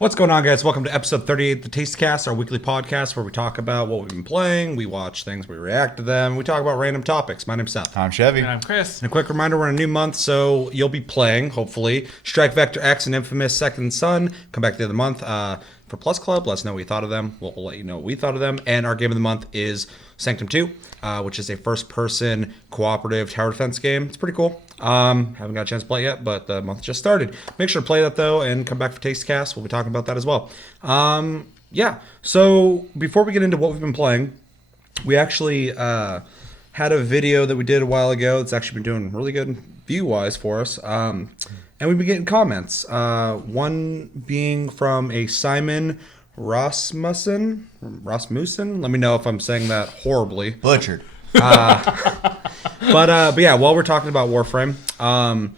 What's going on, guys? Welcome to episode 38 of the Taste Cast, our weekly podcast where we talk about what we've been playing, we watch things, we react to them, we talk about random topics. My name's Seth. I'm Chevy. And I'm Kris. And a quick reminder, we're in a new month, so you'll be playing, hopefully, Strike Vector X and Infamous Second Son. Come back at the end of the month. For Plus Club, let us know what you thought of them. We'll let you know what we thought of them. And our game of the month is Sanctum 2, which is a first-person cooperative tower defense game. It's pretty cool. Haven't got a chance to play it yet, but the month just started. Make sure to play that, though, and come back for Taste Cast. We'll be talking about that as well. Yeah, so before we get into what we've been playing, we actually had a video that we did a while ago. It's actually been doing really good view-wise for us. And we've been getting comments. One being from a Simon Rasmussen. Let me know if I'm saying that horribly. Butchered. But yeah, while we're talking about Warframe, I'm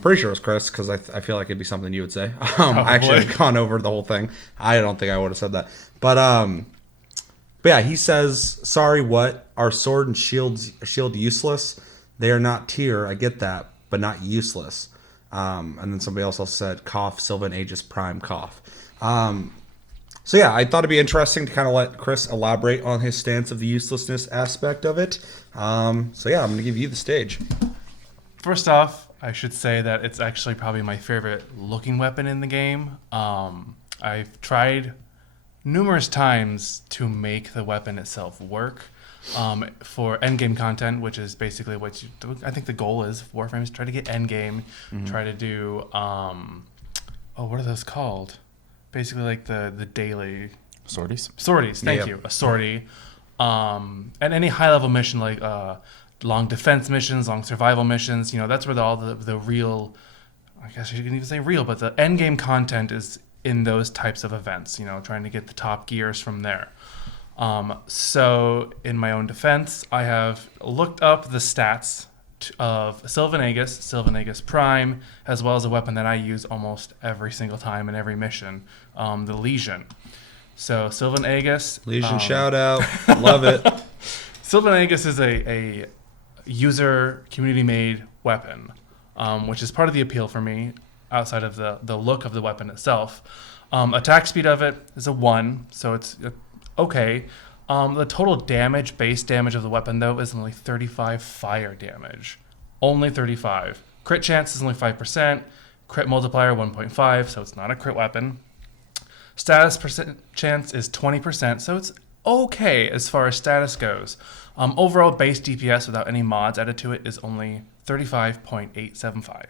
pretty sure it was Kris, because I feel like it'd be something you would say. I actually have gone over the whole thing. I don't think I would have said that. But yeah, he says, sorry, what? Are sword and shield useless? They are not tier, I get that, but not useless. And then somebody else also said, cough, Silva and Aegis Prime, cough. So yeah, I thought it'd be interesting to kind of let Kris elaborate on his stance of the uselessness aspect of it. So yeah, I'm going to give you the stage. First off, I should say that it's actually probably my favorite looking weapon in the game. I've tried numerous times to make the weapon itself work for endgame content, which is basically I think the goal is of Warframe is try to get endgame, try to do, what are those called? Basically like the daily... Sorties? Sorties, thank you. A sortie. And any high-level mission like long defense missions, long survival missions, that's where all the real... I guess you can even say real, but the endgame content is in those types of events, trying to get the top gears from there. So in my own defense, I have looked up the stats of Silva and Aegis Prime, as well as a weapon that I use almost every single time in every mission, the Legion. So Silva and Aegis... Legion shout out. Love it. Silva and Aegis is a user community-made weapon, which is part of the appeal for me, outside of the look of the weapon itself. Attack speed of it is a 1, so it's okay. The total base damage of the weapon, though, is only 35 fire damage. Only 35. Crit chance is only 5%. Crit multiplier 1.5, so it's not a crit weapon. Status chance is 20%, so it's okay as far as status goes. Overall base DPS without any mods added to it is only 35.875.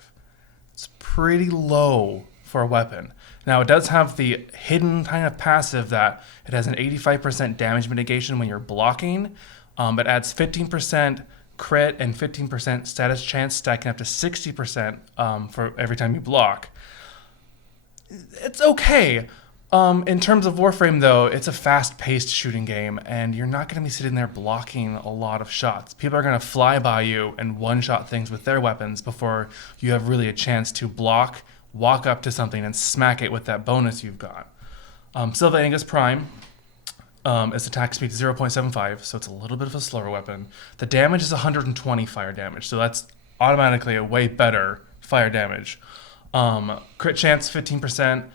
It's pretty low for a weapon. Now, it does have the hidden kind of passive that it has an 85% damage mitigation when you're blocking. It adds 15% crit and 15% status chance, stacking up to 60% for every time you block. It's okay. In terms of Warframe, though, it's a fast-paced shooting game, and you're not going to be sitting there blocking a lot of shots. People are going to fly by you and one-shot things with their weapons before you have really a chance to block, walk up to something, and smack it with that bonus you've got. Silva Aegis Prime, its attack speed is 0.75, so it's a little bit of a slower weapon. The damage is 120 fire damage, so that's automatically a way better fire damage. Crit chance 15%,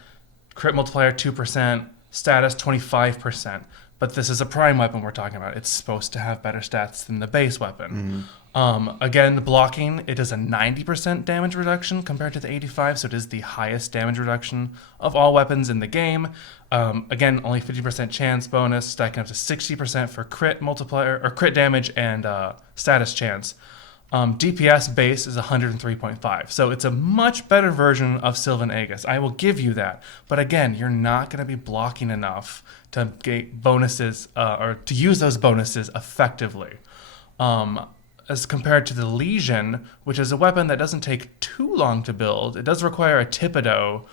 crit multiplier 2%, status 25%. But this is a prime weapon we're talking about. It's supposed to have better stats than the base weapon. Again, the blocking, it is a 90% damage reduction compared to the 85, so it is the highest damage reduction of all weapons in the game. Again, only 50% chance bonus, stacking up to 60% for crit multiplier or crit damage and status chance. DPS base is 103.5, so it's a much better version of Silva and Aegis. I will give you that, but again, you're not going to be blocking enough to get bonuses or to use those bonuses effectively. As compared to the Legion, which is a weapon that doesn't take too long to build. It does require a Thibodeau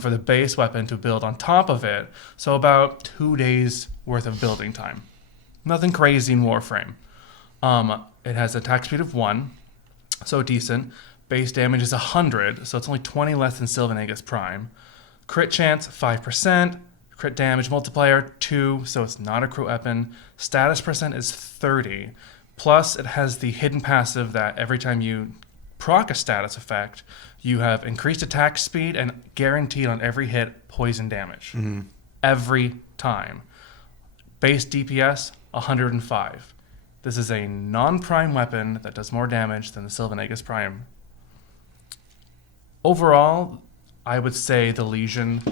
for the base weapon to build on top of it, so about 2 days worth of building time. Nothing crazy in Warframe. It has attack speed of 1, so decent. Base damage is 100, so it's only 20 less than Silva and Aegis Prime. Crit chance 5%. Crit damage multiplier 2, so it's not a crit weapon. Status percent is 30. Plus, it has the hidden passive that every time you proc a status effect, you have increased attack speed and guaranteed on every hit poison damage. Mm-hmm. Every time. Base DPS, 105. This is a non-prime weapon that does more damage than the Silva and Aegis Prime. Overall, I would say the Legion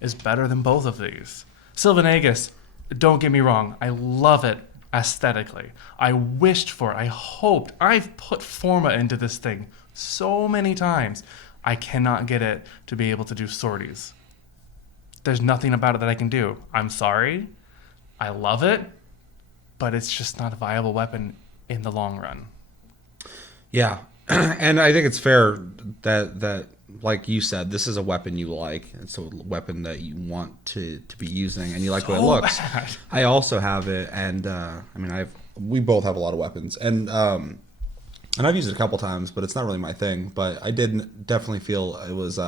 is better than both of these. Silva and Aegis, don't get me wrong, I love it aesthetically. I wished for, I hoped, I've put Forma into this thing so many times. I cannot get it to be able to do sorties. There's nothing about it that I can do. I'm sorry. I love it, but it's just not a viable weapon in the long run. Yeah, and I think it's fair that like you said, this is a weapon you like. It's a weapon that you want to be using, and you like the way it looks. Bad. I also have it, and we both have a lot of weapons, and I've used it a couple times, but it's not really my thing. But I did definitely feel it was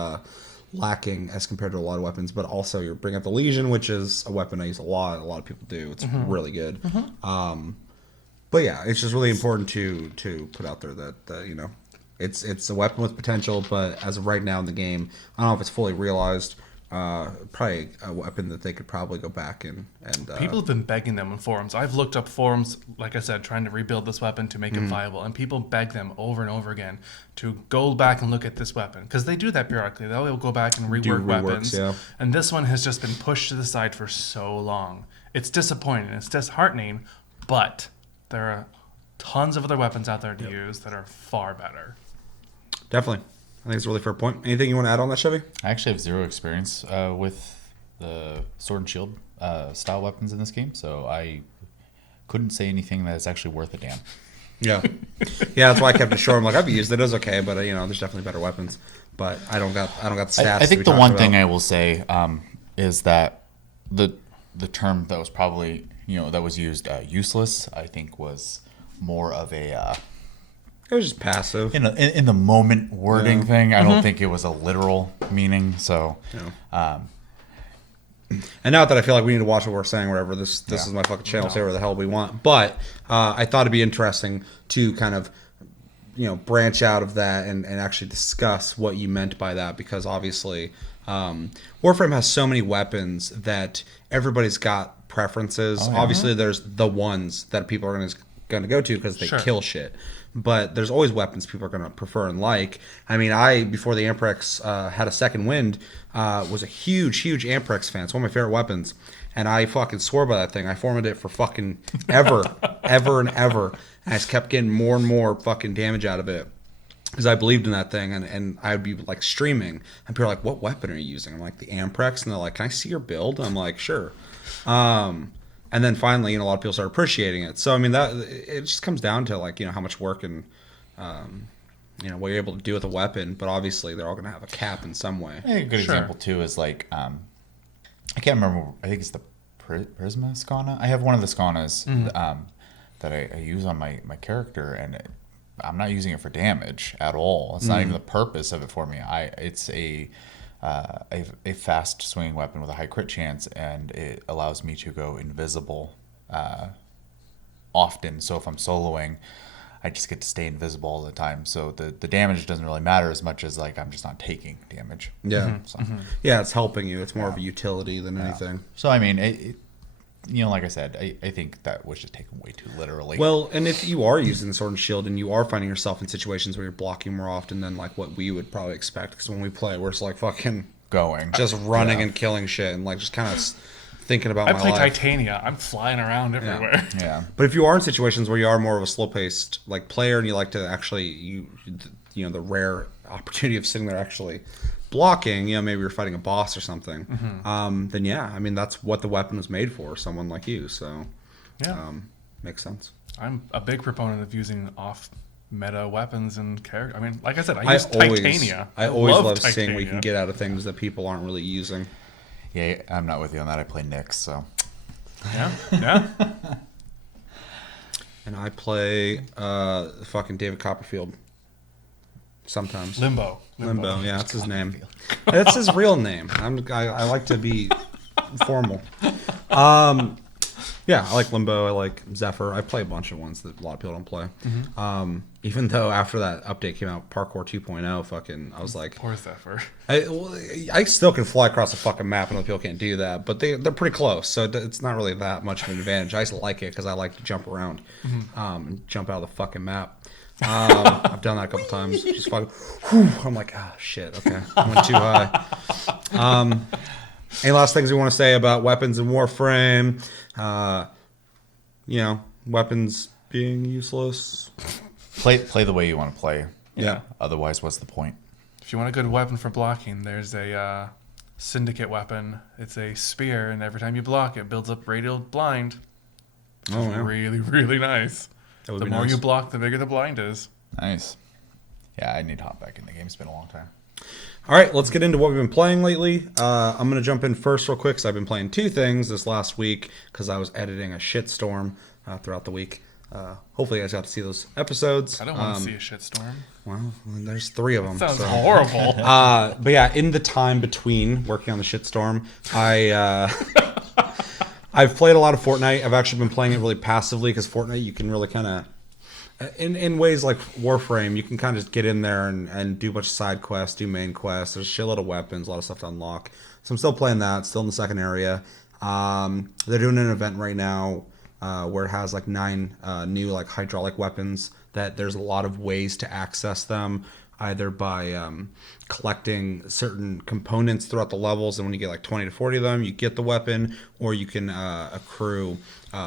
lacking as compared to a lot of weapons. But also, you bring up the Legion, which is a weapon I use a lot. A lot of people do. It's really good. But yeah, it's just really important to put out there that it's a weapon with potential. But as of right now in the game, I don't know if it's fully realized. Probably a weapon that they could probably go back and people have been begging them in forums. I've looked up forums, like I said, trying to rebuild this weapon to make it viable, and people beg them over and over again to go back and look at this weapon, because they do that periodically. They'll go back and rework weapons, and this one has just been pushed to the side for so long. It's disappointing. It's disheartening, but there are tons of other weapons out there to use that are far better. Definitely. I think it's a really fair point. Anything you want to add on that, Chevy? I actually have zero experience with the sword and shield style weapons in this game, so I couldn't say anything that's actually worth a damn. Yeah, yeah. That's why I kept it short. I'm like, I've used it. It was okay, but there's definitely better weapons. But I don't got the stats. I think the one thing I will say is that the term that was probably that was used useless, I think, was more of a it was just passive in the moment wording thing. I don't think it was a literal meaning. So, and not that I feel like we need to watch what we're saying, whatever. This is my fucking channel. Say whatever the hell we want. But I thought it'd be interesting to kind of branch out of that and actually discuss what you meant by that, because obviously Warframe has so many weapons that everybody's got preferences. Obviously, there's the ones that people are going to go to because they kill shit. But there's always weapons people are going to prefer and like. I mean, before the Amprex had a second wind, was a huge Amprex fan. It's one of my favorite weapons. And I fucking swore by that thing. I formed it for fucking ever and ever. And I just kept getting more and more fucking damage out of it, because I believed in that thing. And I'd be like streaming, and people are like, what weapon are you using? I'm like, the Amprex. And they're like, can I see your build? I'm like, sure. And then finally, a lot of people start appreciating it. So I mean, that it just comes down to like how much work and what you're able to do with a weapon. But obviously, they're all going to have a cap in some way. A good example too is like I can't remember. I think it's the Prisma Skana. I have one of the Skanas that I use on my character, and I'm not using it for damage at all. It's not even the purpose of it for me. It's a fast swinging weapon with a high crit chance, and it allows me to go invisible often. So if I'm soloing, I just get to stay invisible all the time. So the damage doesn't really matter as much as like I'm just not taking damage. Yeah, yeah, it's helping you. It's more of a utility than anything. So I mean, like I said, I think that was just taken way too literally. Well, and if you are using the sword and shield and you are finding yourself in situations where you're blocking more often than like what we would probably expect, because when we play, we're just like fucking just running and killing shit and like just kind of thinking about my life. I play Titania. I'm flying around everywhere. Yeah. But if you are in situations where you are more of a slow-paced like player and you like to actually the rare opportunity of sitting there actually blocking, maybe you're fighting a boss or something, then yeah, I mean, that's what the weapon was made for, someone like you. So makes sense. I'm a big proponent of using off-meta weapons and character. I mean, like I said, I use Titania. I always love seeing what you can get out of things that people aren't really using. Yeah, I'm not with you on that. I play Nyx, so. Yeah. And I play fucking David Copperfield. Sometimes. Limbo. Yeah, that's his name. That's his real name. I like to be formal. Yeah, I like Limbo. I like Zephyr. I play a bunch of ones that a lot of people don't play. Even though after that update came out, Parkour 2.0, fucking, I was like, Poor Zephyr. I still can fly across a fucking map, and other people can't do that. But they're pretty close, so it's not really that much of an advantage. I just like it because I like to jump around, and jump out of the fucking map. I've done that a couple times. Just fucking, I'm like, ah, shit. Okay, I went too high. Any last things we want to say about weapons in Warframe? Weapons being useless. Play the way you want to play. Yeah. Otherwise, what's the point? If you want a good weapon for blocking, there's a syndicate weapon. It's a spear, and every time you block, it builds up radial blind. Oh, It's yeah. really, really nice. That would The be more nice. you block, the bigger the blind is. Nice. Yeah, I need to hop back in the game. It's been a long time. All right, let's get into what we've been playing lately. I'm going to jump in first real quick because I've been playing two things this last week because I was editing a shitstorm throughout the week. Hopefully you guys got to see those episodes. I don't want to see a shitstorm. Well, there's 3 of them. Sounds so. horrible. But yeah, in the time between working on the shitstorm, I've played a lot of Fortnite. I've actually been playing it really passively because Fortnite, you can really kind of, in ways like Warframe, you can kind of just get in there and do a bunch of side quests, do main quests. There's a shitload of weapons, a lot of stuff to unlock. So I'm still playing that, still in the second area. They're doing an event right now where it has like 9 new like hydraulic weapons that there's a lot of ways to access them, either by collecting certain components throughout the levels, and when you get like 20 to 40 of them, you get the weapon, or you can accrue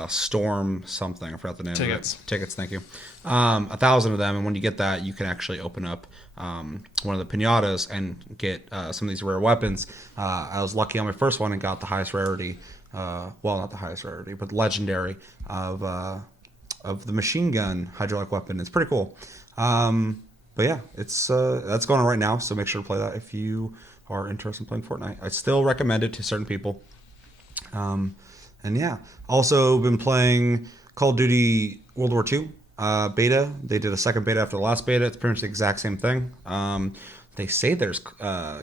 storm something. I forgot the name Tickets. of it. Tickets, thank you. 1,000 of them, and when you get that, you can actually open up one of the pinatas and get some of these rare weapons. I was lucky on my first one and got the highest rarity. Well, not the highest rarity, but legendary of the machine gun hydraulic weapon. It's pretty cool. But yeah, it's that's going on right now, so make sure to play that if you are interested in playing Fortnite. I still recommend it to certain people. And yeah, also been playing Call of Duty World War II beta. They did a second beta after the last beta. It's pretty much the exact same thing. They say there's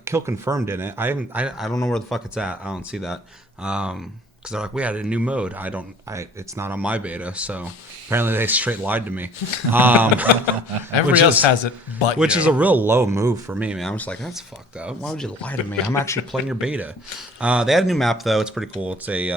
kill confirmed in it. I don't know where the fuck it's at. I don't see that. Because they're like, we added a new mode. It's not on my beta, so apparently they straight lied to me. Everybody else has it, but Which you. is a real low move for me, man. I'm just like, that's fucked up. Why would you lie to me? I'm actually playing your beta. They had a new map though. It's pretty cool. It's a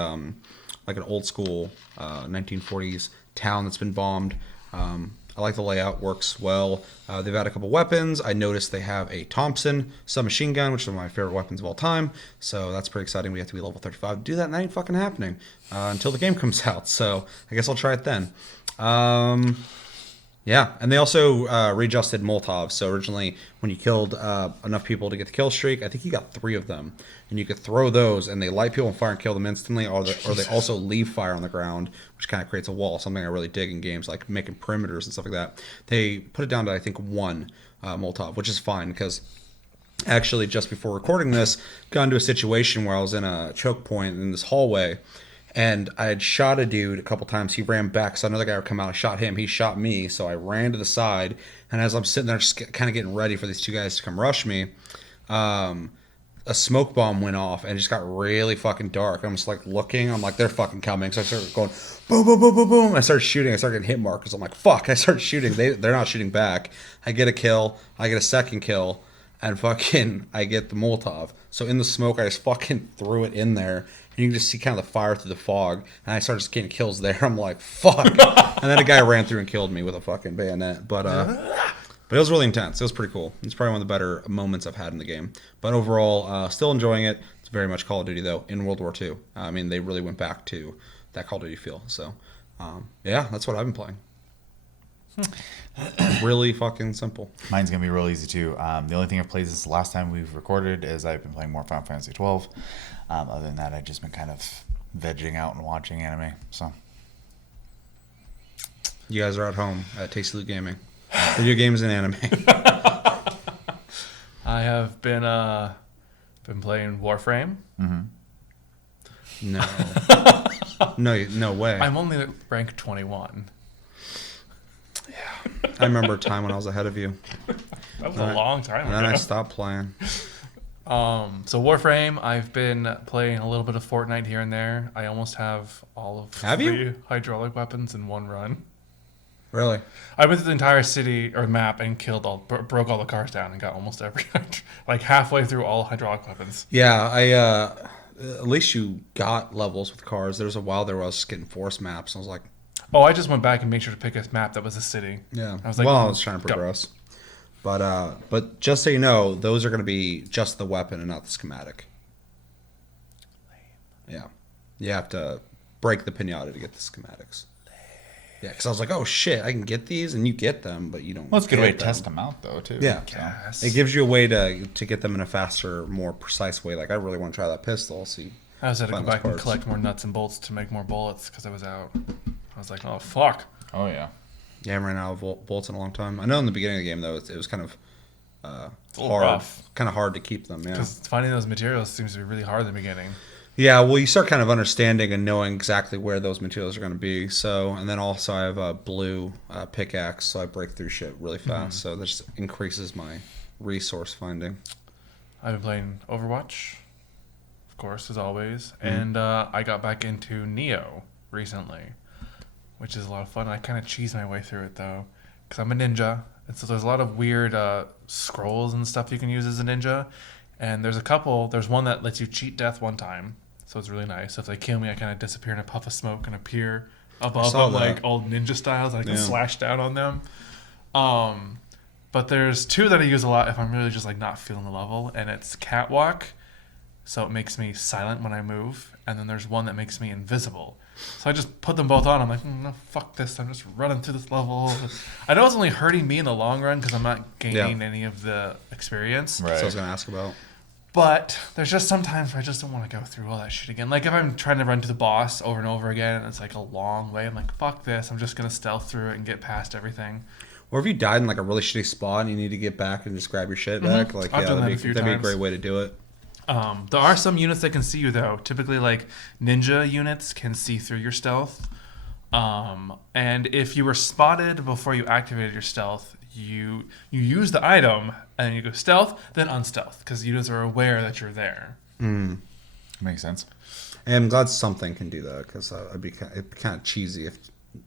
like an old school 1940s town that's been bombed. I like the layout, works well. They've had a couple weapons. I noticed they have a Thompson submachine gun, which is one of my favorite weapons of all time. So that's pretty exciting. We have to be level 35 to do that, and that ain't fucking happening until the game comes out. So I guess I'll try it then. Yeah, and they also readjusted Molotovs. So originally, when you killed enough people to get the kill streak, I think you got 3 of them. And you could throw those, and they light people on fire and kill them instantly, or they also leave fire on the ground, which kind of creates a wall, something I really dig in games, like making perimeters and stuff like that. They put it down to, I think, 1 Molotov, which is fine, because actually, just before recording this, got into a situation where I was in a choke point in this hallway, and I had shot a dude a couple times. He ran back, so another guy would come out. I shot him. He shot me, so I ran to the side. And as I'm sitting there just kind of getting ready for these 2 guys to come rush me, a smoke bomb went off, and it just got really fucking dark. I'm just like looking. I'm like, they're fucking coming. So I started going boom, boom, boom, boom, boom. I started shooting. I started getting hit markers. I'm like, fuck. I started shooting. They're not shooting back. I get a kill. I get a second kill. And fucking, I get the Molotov. So in the smoke, I just fucking threw it in there. And you can just see kind of the fire through the fog. And I started just getting kills there. I'm like, fuck. And then a guy ran through and killed me with a fucking bayonet. But it was really intense. It was pretty cool. It's probably one of the better moments I've had in the game. But overall, still enjoying it. It's very much Call of Duty, though, in World War II. I mean, they really went back to that Call of Duty feel. So, yeah, that's what I've been playing. Really fucking simple. Mine's gonna be real easy too. The only thing I've played since the last time we've recorded is I've been playing more Final Fantasy 12. Other than that, I've just been kind of vegging out and watching anime. So You guys are at home at Tasty Loot Gaming. Video games and anime. I have been playing Warframe. No. No way. I'm only at rank 21. I remember a time when I was ahead of you. That was a long time And then I ago. stopped playing. So Warframe, I've been playing a little bit of Fortnite here and there. I almost have all of Have you? 3 hydraulic weapons in one run. Really? I went through the entire city or map and broke all the cars down and got almost every, like halfway through all hydraulic weapons. Yeah, at least you got levels with cars. There was a while there where I was just getting force maps. And I was like, Oh, I just went back and made sure to pick a map that was a city. yeah. I was like, well, I was trying to go. progress. But just so you know, those are going to be just the weapon and not the schematic. Yeah. You have to break the pinata to get the schematics. Yeah, because I was like, oh shit, I can get these, and you get them, but you don't. Well, it's a good way to get them. test them out, though, too. Yeah. Yes. It gives you a way to get them in a faster, more precise way. Like, I really want to try that pistol. So you I just had to go find those back and parts. collect more nuts and bolts to make more bullets because I was out. I was like, oh fuck. Oh, yeah. Yeah, I haven't ran out of bolts in a long time. I know in the beginning of the game, though, it was kind of It's a little hard. rough. Kind of hard to keep them, yeah. Because finding those materials seems to be really hard in the beginning. Yeah, well, you start kind of understanding and knowing exactly where those materials are going to be. So, and then also I have a blue pickaxe, so I break through shit really fast. So that just increases my resource finding. I've been playing Overwatch, of course, as always, and I got back into Neo recently, which is a lot of fun. I kind of cheese my way through it though, because I'm a ninja, and so there's a lot of weird scrolls and stuff you can use as a ninja, and there's one that lets you cheat death one time, so it's really nice. So if they kill me, I kind of disappear in a puff of smoke and appear above saw them that. like old ninja styles. I can Yeah. slash down on them. But there's 2 that I use a lot if I'm really just like not feeling the level, and it's Catwalk, so it makes me silent when I move, and then there's one that makes me invisible. So I just put them both on. I'm like, no, fuck this. I'm just running through this level. I know it's only hurting me in the long run because I'm not gaining any of the experience. Right. So I was going to ask about. But there's just some times where I just don't want to go through all that shit again. Like if I'm trying to run to the boss over and over again, and it's like a long way, I'm like, fuck this. I'm just going to stealth through it and get past everything. Or if you died in like a really shitty spot and you need to get back and just grab your shit back, like I've yeah, done that a that'd few be a times. great way to do it. There are some units that can see you though. Typically, like ninja units can see through your stealth. And if you were spotted before you activated your stealth, you use the item and you go stealth, then unstealth, because units are aware that you're there. Makes sense. And I'm glad something can do that because it'd be kind of cheesy if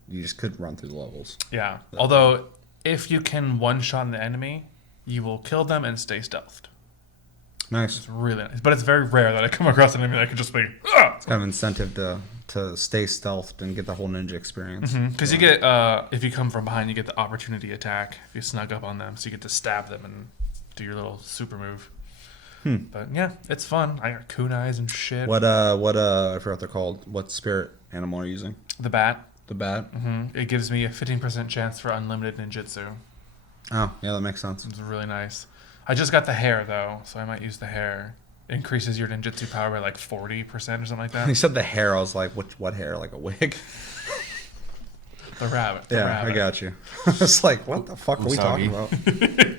you just could run through the levels. Yeah. Although, if you can one-shot an enemy, you will kill them and stay stealthed. Nice. It's really nice. But it's very rare that I come across an enemy that can just be... "Ah!" It's kind of incentive to stay stealthed and get the whole ninja experience. Because you get, if you come from behind, you get the opportunity attack if you snug up on them. So you get to stab them and do your little super move. But yeah, it's fun. I got kunais and shit. What I forgot what they're called. What spirit animal are you using? The bat. The bat? It gives me a 15% chance for unlimited ninjutsu. Oh, yeah, that makes sense. It's really nice. I just got the hair though, so I might use the hair. Increases your ninjutsu power by like 40% or something like When you that. said the hair, I was like, what hair? Like a wig? The rabbit. Yeah, rabbit. I got you. It's like, what the fuck are we Usagi. talking about?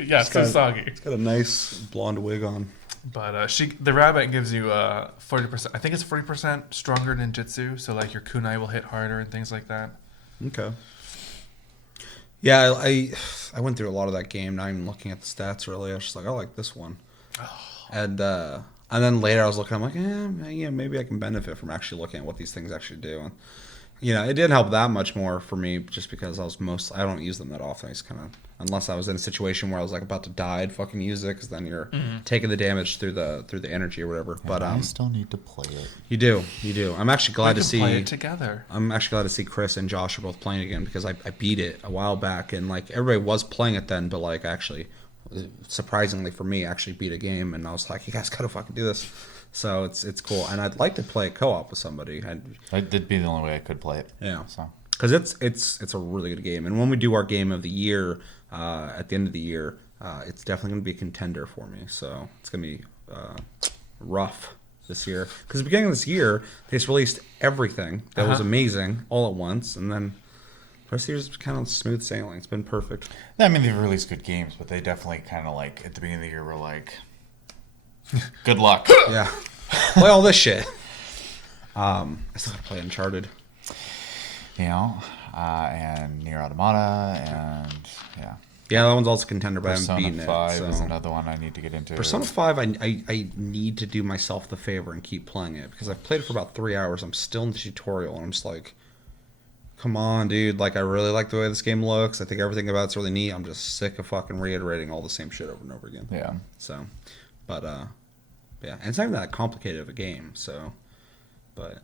Yeah, Susagi. It's got a nice blonde wig on. But the rabbit gives you 40%. I think it's 40% stronger ninjutsu, so like your kunai will hit harder and things like that. Okay. Yeah, I went through a lot of that game, not even looking at the stats really. I was just like, I like this one. And then later I was looking, I'm like, yeah, maybe I can benefit from actually looking at what these things actually do. And it didn't help that much more for me just because I don't use them that often. I just kind of, unless I was in a situation where I was like about to die, I'd fucking use it because then you're taking the damage through the energy or whatever. But I still need to play it. you do. I'm actually glad We to can play see. it together. I'm actually glad to see Kris and Josh are both playing again because I beat it a while back and like everybody was playing it then, but like actually, surprisingly for me, actually beat a game and I was like, you guys gotta fucking do this. So it's cool, and I'd like to play co-op with somebody. That did be the only way I could play it. Yeah, So because it's a really good game, and when we do our game of the year at the end of the year, it's definitely going to be a contender for me. So it's going to be rough this year because at the beginning of this year they just released everything that was amazing all at once, and then the rest of the year's kind of smooth sailing. It's been perfect. I mean, they've released good games, but they definitely kind of like at the beginning of the year were like, good luck. Yeah, play all this shit. I still got to play Uncharted. And Nier Automata, and yeah. Yeah, that one's also a contender, but I haven't Persona beaten 5 it. is So. another one I need to get into. Persona 5, I need to do myself the favor and keep playing it because I've played it for about 3 hours. I'm still in the tutorial, and I'm just like, come on, dude. Like, I really like the way this game looks. I think everything about it's really neat. I'm just sick of fucking reiterating all the same shit over and over again. Yeah. So, but, yeah. And it's not even that complicated of a game, so, but,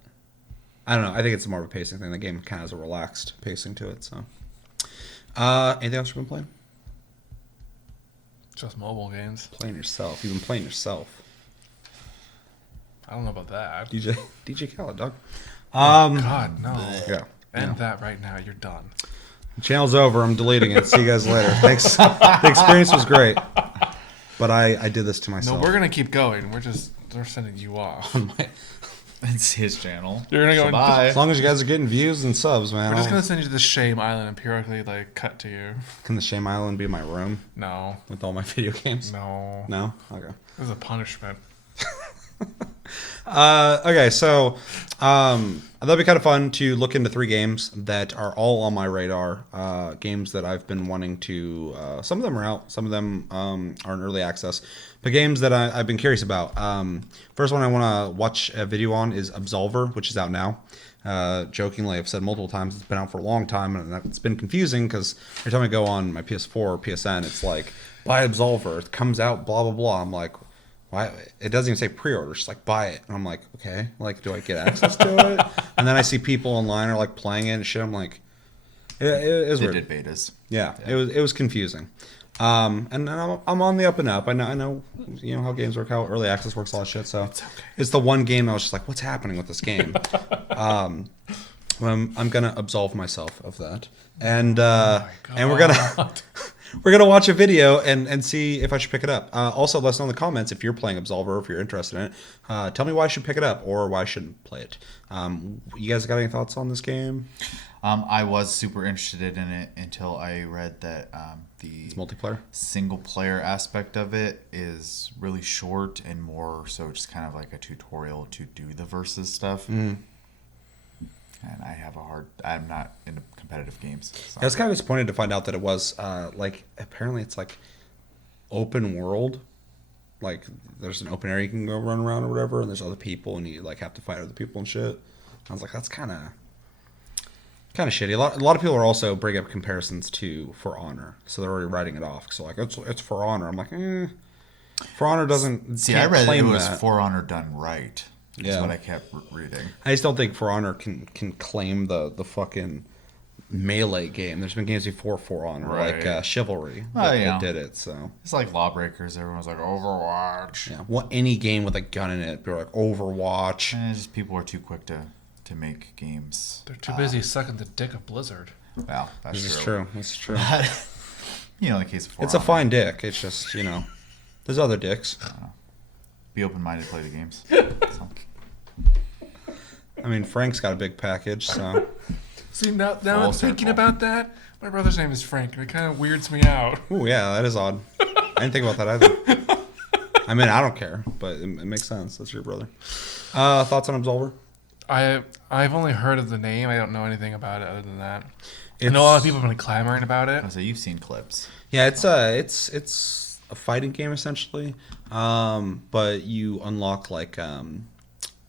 I don't know. I think it's more of a pacing thing. The game kind of has a relaxed pacing to it, so. Anything else you've been playing? Just mobile games. Playing yourself. You've been playing yourself. I don't know about that. DJ Khaled, dog. God, no. Yeah. End that right now. You're done. The channel's over. I'm deleting it. See you guys later. Thanks. The experience was great, but I did this to myself. No, we're gonna keep going. We're sending you off. It's his channel. You're gonna go. So bye. As long as you guys are getting views and subs, man. We're just gonna send you to the shame island and periodically like cut to you. Can the Shame Island be my room No. with all my video games? No. No? Okay. This is a punishment. Okay, so that'd be kind of fun to look into 3 games that are all on my radar. Games that I've been wanting to. Some of them are out. Some of them are in early access. But games that I've been curious about. First one I want to watch a video on is Absolver, which is out now. Jokingly, I've said multiple times it's been out for a long time, and it's been confusing because every time I go on my PS4 or PSN, it's like buy Absolver. It comes out, blah blah blah. I'm like, why? It doesn't even say pre-order. It's like buy it, and I'm like, okay, like do I get access to it? And then I see people online are like playing it and shit. I'm like, it is They weird. did betas. Yeah, it was confusing. And I'm on the up and up. I know you know how games work, how early access works, all that shit. So it's the one game I was just like, what's happening with this game? I'm gonna absolve myself of that, and we're gonna watch a video and see if I should pick it up. Also, let us know in the comments if you're playing Absolver, if you're interested in it. Tell me why I should pick it up or why I shouldn't play it. You guys got any thoughts on this game? I was super interested in it until I read that the Multiplayer. single player aspect of it is really short and more so just kind of like a tutorial to do the versus stuff. And I'm not into competitive games. So. I was kind of disappointed to find out that it was like apparently it's like open world. Like there's an open area you can go run around or whatever, and there's other people and you like have to fight other people and shit. I was like, that's kind of shitty. A lot of people are also bringing up comparisons to For Honor, so they're already writing it off. So like it's For Honor. I'm like, For Honor doesn't. See, I read it was that. For Honor done right. That's Yeah. what I kept reading. I just don't think For Honor can claim the fucking melee game. There's been games before For Honor, Right. like Chivalry, Oh, that yeah. did it. So It's like Lawbreakers. Everyone's like Overwatch. yeah, any game with a gun in it, people are like Overwatch. And it's just people are too quick to make games. They're too busy sucking the dick of Blizzard. Well, that's This is true. true. This is true. You know, in the case of For It's a Honor, fine dick. It's just there's other dicks. be open-minded, play the games. So. I mean, Frank's got a big package, so See, now Full I'm thinking circle. about that. My brother's name is Frank, and it kind of weirds me out. ooh, yeah, that is odd. I didn't think about that either. I mean, I don't care, but it makes sense. That's your brother. Thoughts on Absolver? I've only heard of the name. I don't know anything about it other than that. I know a lot of people have been clamoring about it. So you've seen clips. Yeah, it's a fighting game essentially, but you unlock like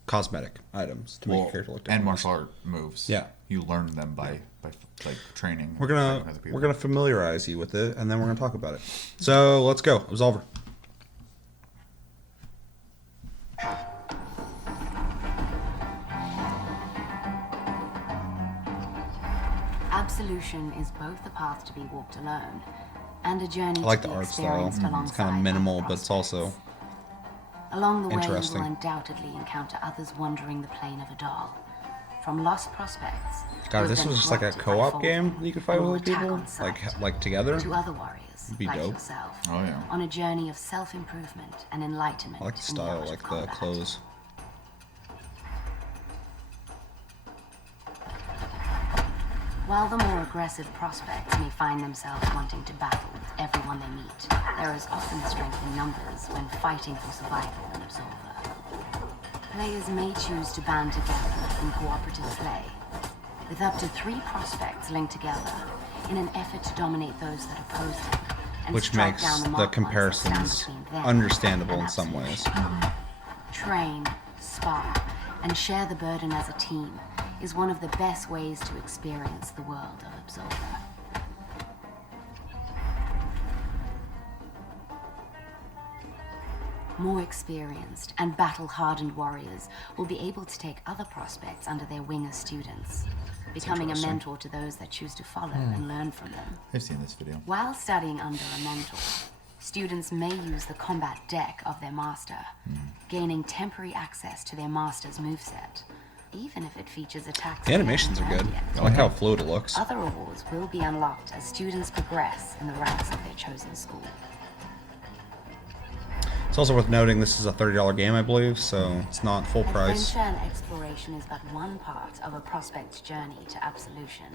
cosmetic items to make your character look different. and martial art moves. Yeah. You learn them by like training. We're training with other people. gonna familiarize you with it, and then we're gonna talk about it. So let's go, Absolver. Absolution is both a path to be walked alone and a journey I like to the be art style. experienced It's alongside kind of other minimal, but it's prospects. also Along the way, you interesting. will undoubtedly encounter others wandering the plane of a doll. From lost prospects. God. who If have this been was just like a corrupted by co-op Fallen game that you could fight and with will other attack people, on sight. like together. To other warriors, be like dope. yourself, Oh, yeah. on a journey of self-improvement and enlightenment. I like the in style, art of like the combat. clothes. While the more aggressive prospects may find themselves wanting to battle with everyone they meet, there is often strength in numbers when fighting for survival in Absolver. Players may choose to band together in cooperative play. With up to 3 prospects linked together, in an effort to dominate those that oppose him, and Which strike makes down the the marked ones that comparisons stand between them understandable and in some ways. absolution. Train, spar, and share the burden as a team is one of the best ways to experience the world of Absolver. More experienced and battle-hardened warriors will be able to take other prospects under their wing as students, becoming a interesting. mentor to those that choose to follow and learn from them. I've seen this video. While studying under a mentor, students may use the combat deck of their master, gaining temporary access to their master's moveset, even if it features attacks. The animations are good. I like how fluid it looks. Other awards will be unlocked as students progress in the ranks of their chosen school. It's also worth noting this is a $30 game, I believe, so it's not full price. Adventure and exploration is but one part of a prospect's journey to absolution.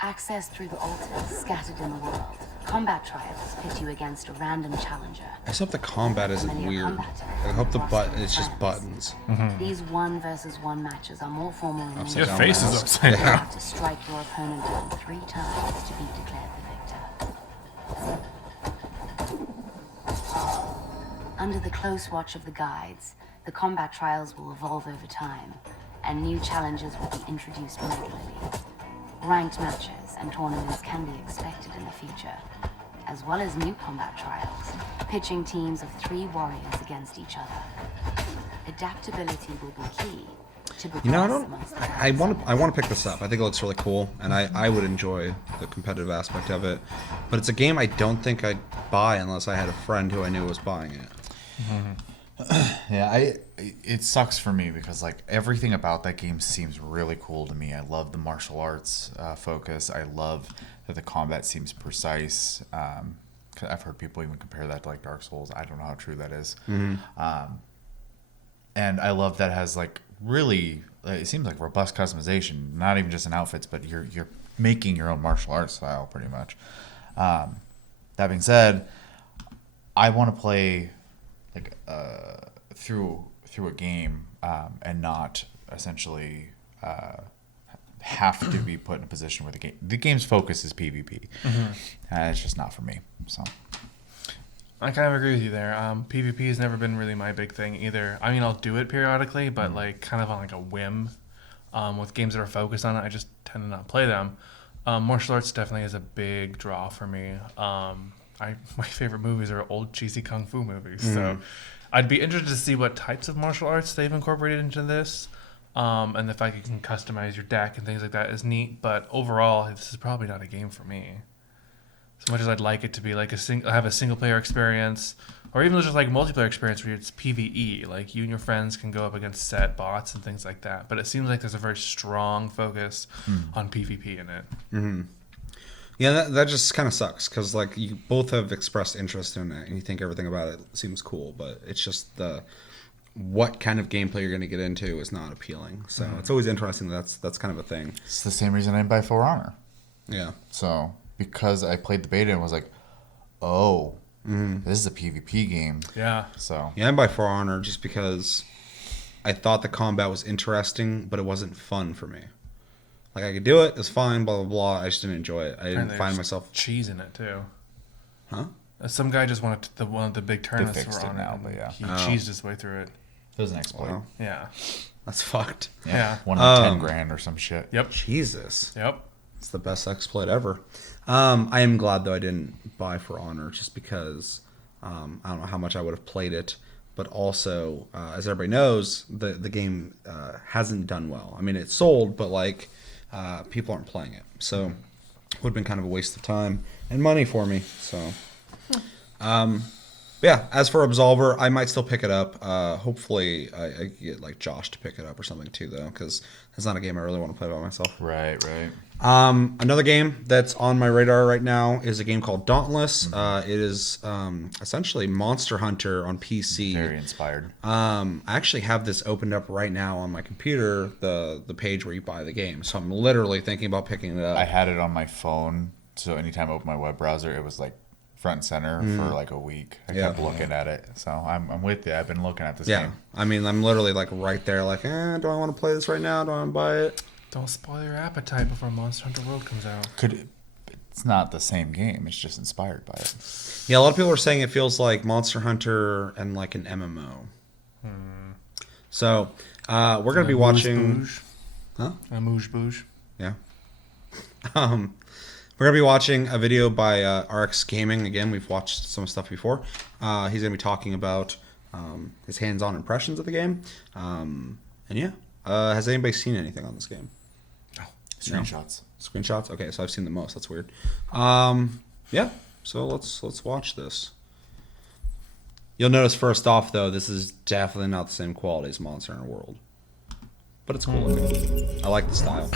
Access through the altars scattered in the world. Combat trials pit you against a random challenger. I just hope the combat isn't Familiar weird. combat I hope the across button it's just friends. buttons. These 1-versus-1 matches are more formal in Upside Your down face is mouse. upside You down. have to strike your opponent down 3 times to be declared the victor. Under the close watch of the guides, the combat trials will evolve over time, and new challenges will be introduced regularly. Ranked matches and tournaments can be expected in the future, as well as new combat trials, pitching teams of 3 warriors against each other. Adaptability will be key to progress You know, amongst the I want to pick this up. I think it looks really cool, and I would enjoy the competitive aspect of it. But it's a game I don't think I'd buy unless I had a friend who I knew was buying it. Yeah, it sucks for me because like everything about that game seems really cool to me. I love the martial arts focus. I love that the combat seems precise. 'Cause I've heard people even compare that to like Dark Souls. I don't know how true that is. And I love that it has like really it seems like robust customization, not even just in outfits, but you're making your own martial arts style pretty much. That being said, I want to play like through a game and not essentially have to be put in a position where the game's focus is PvP. It's just not for me. So I kind of agree with you there. PvP has never been really my big thing either. I mean, I'll do it periodically, but like kind of on like a whim. With games that are focused on it, I just tend to not play them. Martial arts definitely is a big draw for me. My favorite movies are old cheesy kung fu movies, so I'd be interested to see what types of martial arts they've incorporated into this, and the fact you can customize your deck and things like that is neat. But overall, this is probably not a game for me. As much as I'd like it to be like have a single player experience, or even just like multiplayer experience where it's PvE, like you and your friends can go up against set bots and things like that. But it seems like there's a very strong focus on PvP in it. Yeah, that just kind of sucks because like you both have expressed interest in it and you think everything about it seems cool, but it's just what kind of gameplay you're going to get into is not appealing. So it's always interesting. That's kind of a thing. it's the same reason I didn't buy For Honor. Yeah. So because I played the beta and was like, oh, this is a PvP game. Yeah. So Yeah, I'm by For Honor just because I thought the combat was interesting, but it wasn't fun for me. Like I could do it, it's fine, blah blah blah. I just didn't enjoy it. I didn't And find there's myself. cheese in it too. Huh? Some guy just wanted one of the big tournaments fixed were it on now, and but yeah. he Oh. cheesed his way through it. it was an exploit. Wow. Yeah. That's fucked. Yeah. One in 10 grand or some shit. Yep. Jesus. Yep. It's the best exploit ever. I am glad though I didn't buy For Honor just because I don't know how much I would have played it, but also as everybody knows, the game hasn't done well. I mean, it's sold, but like people aren't playing it, so it would have been kind of a waste of time and money for me. So. Yeah, as for Absolver, I might still pick it up. Hopefully, I get like Josh to pick it up or something too, though, because it's not a game I really want to play by myself. Right. Another game that's on my radar right now is a game called Dauntless. It is essentially Monster Hunter on PC. Very inspired. I actually have this opened up right now on my computer, the page where you buy the game. So I'm literally thinking about picking it up. I had it on my phone, so anytime I opened my web browser, it was like front and center for like a week. I kept looking at it. So I'm with you. I've been looking at this Yeah, game. I mean, I'm literally like right there, like, do I want to play this right now? Do I want to buy it? Don't spoil your appetite before Monster Hunter World comes out. it's not the same game. It's just inspired by it. Yeah, a lot of people are saying it feels like Monster Hunter and like an MMO. So we're gonna be watching. Huh? Amuse Bouge. Yeah. We're gonna be watching a video by RX Gaming. Again, we've watched some stuff before. He's gonna be talking about his hands-on impressions of the game. And yeah, has anybody seen anything on this game? Screenshots. Screenshots. Okay, so I've seen the most. That's weird. Yeah. So let's watch this. You'll notice first off, though, this is definitely not the same quality as Monster Hunter World, but it's cool looking. I like the style.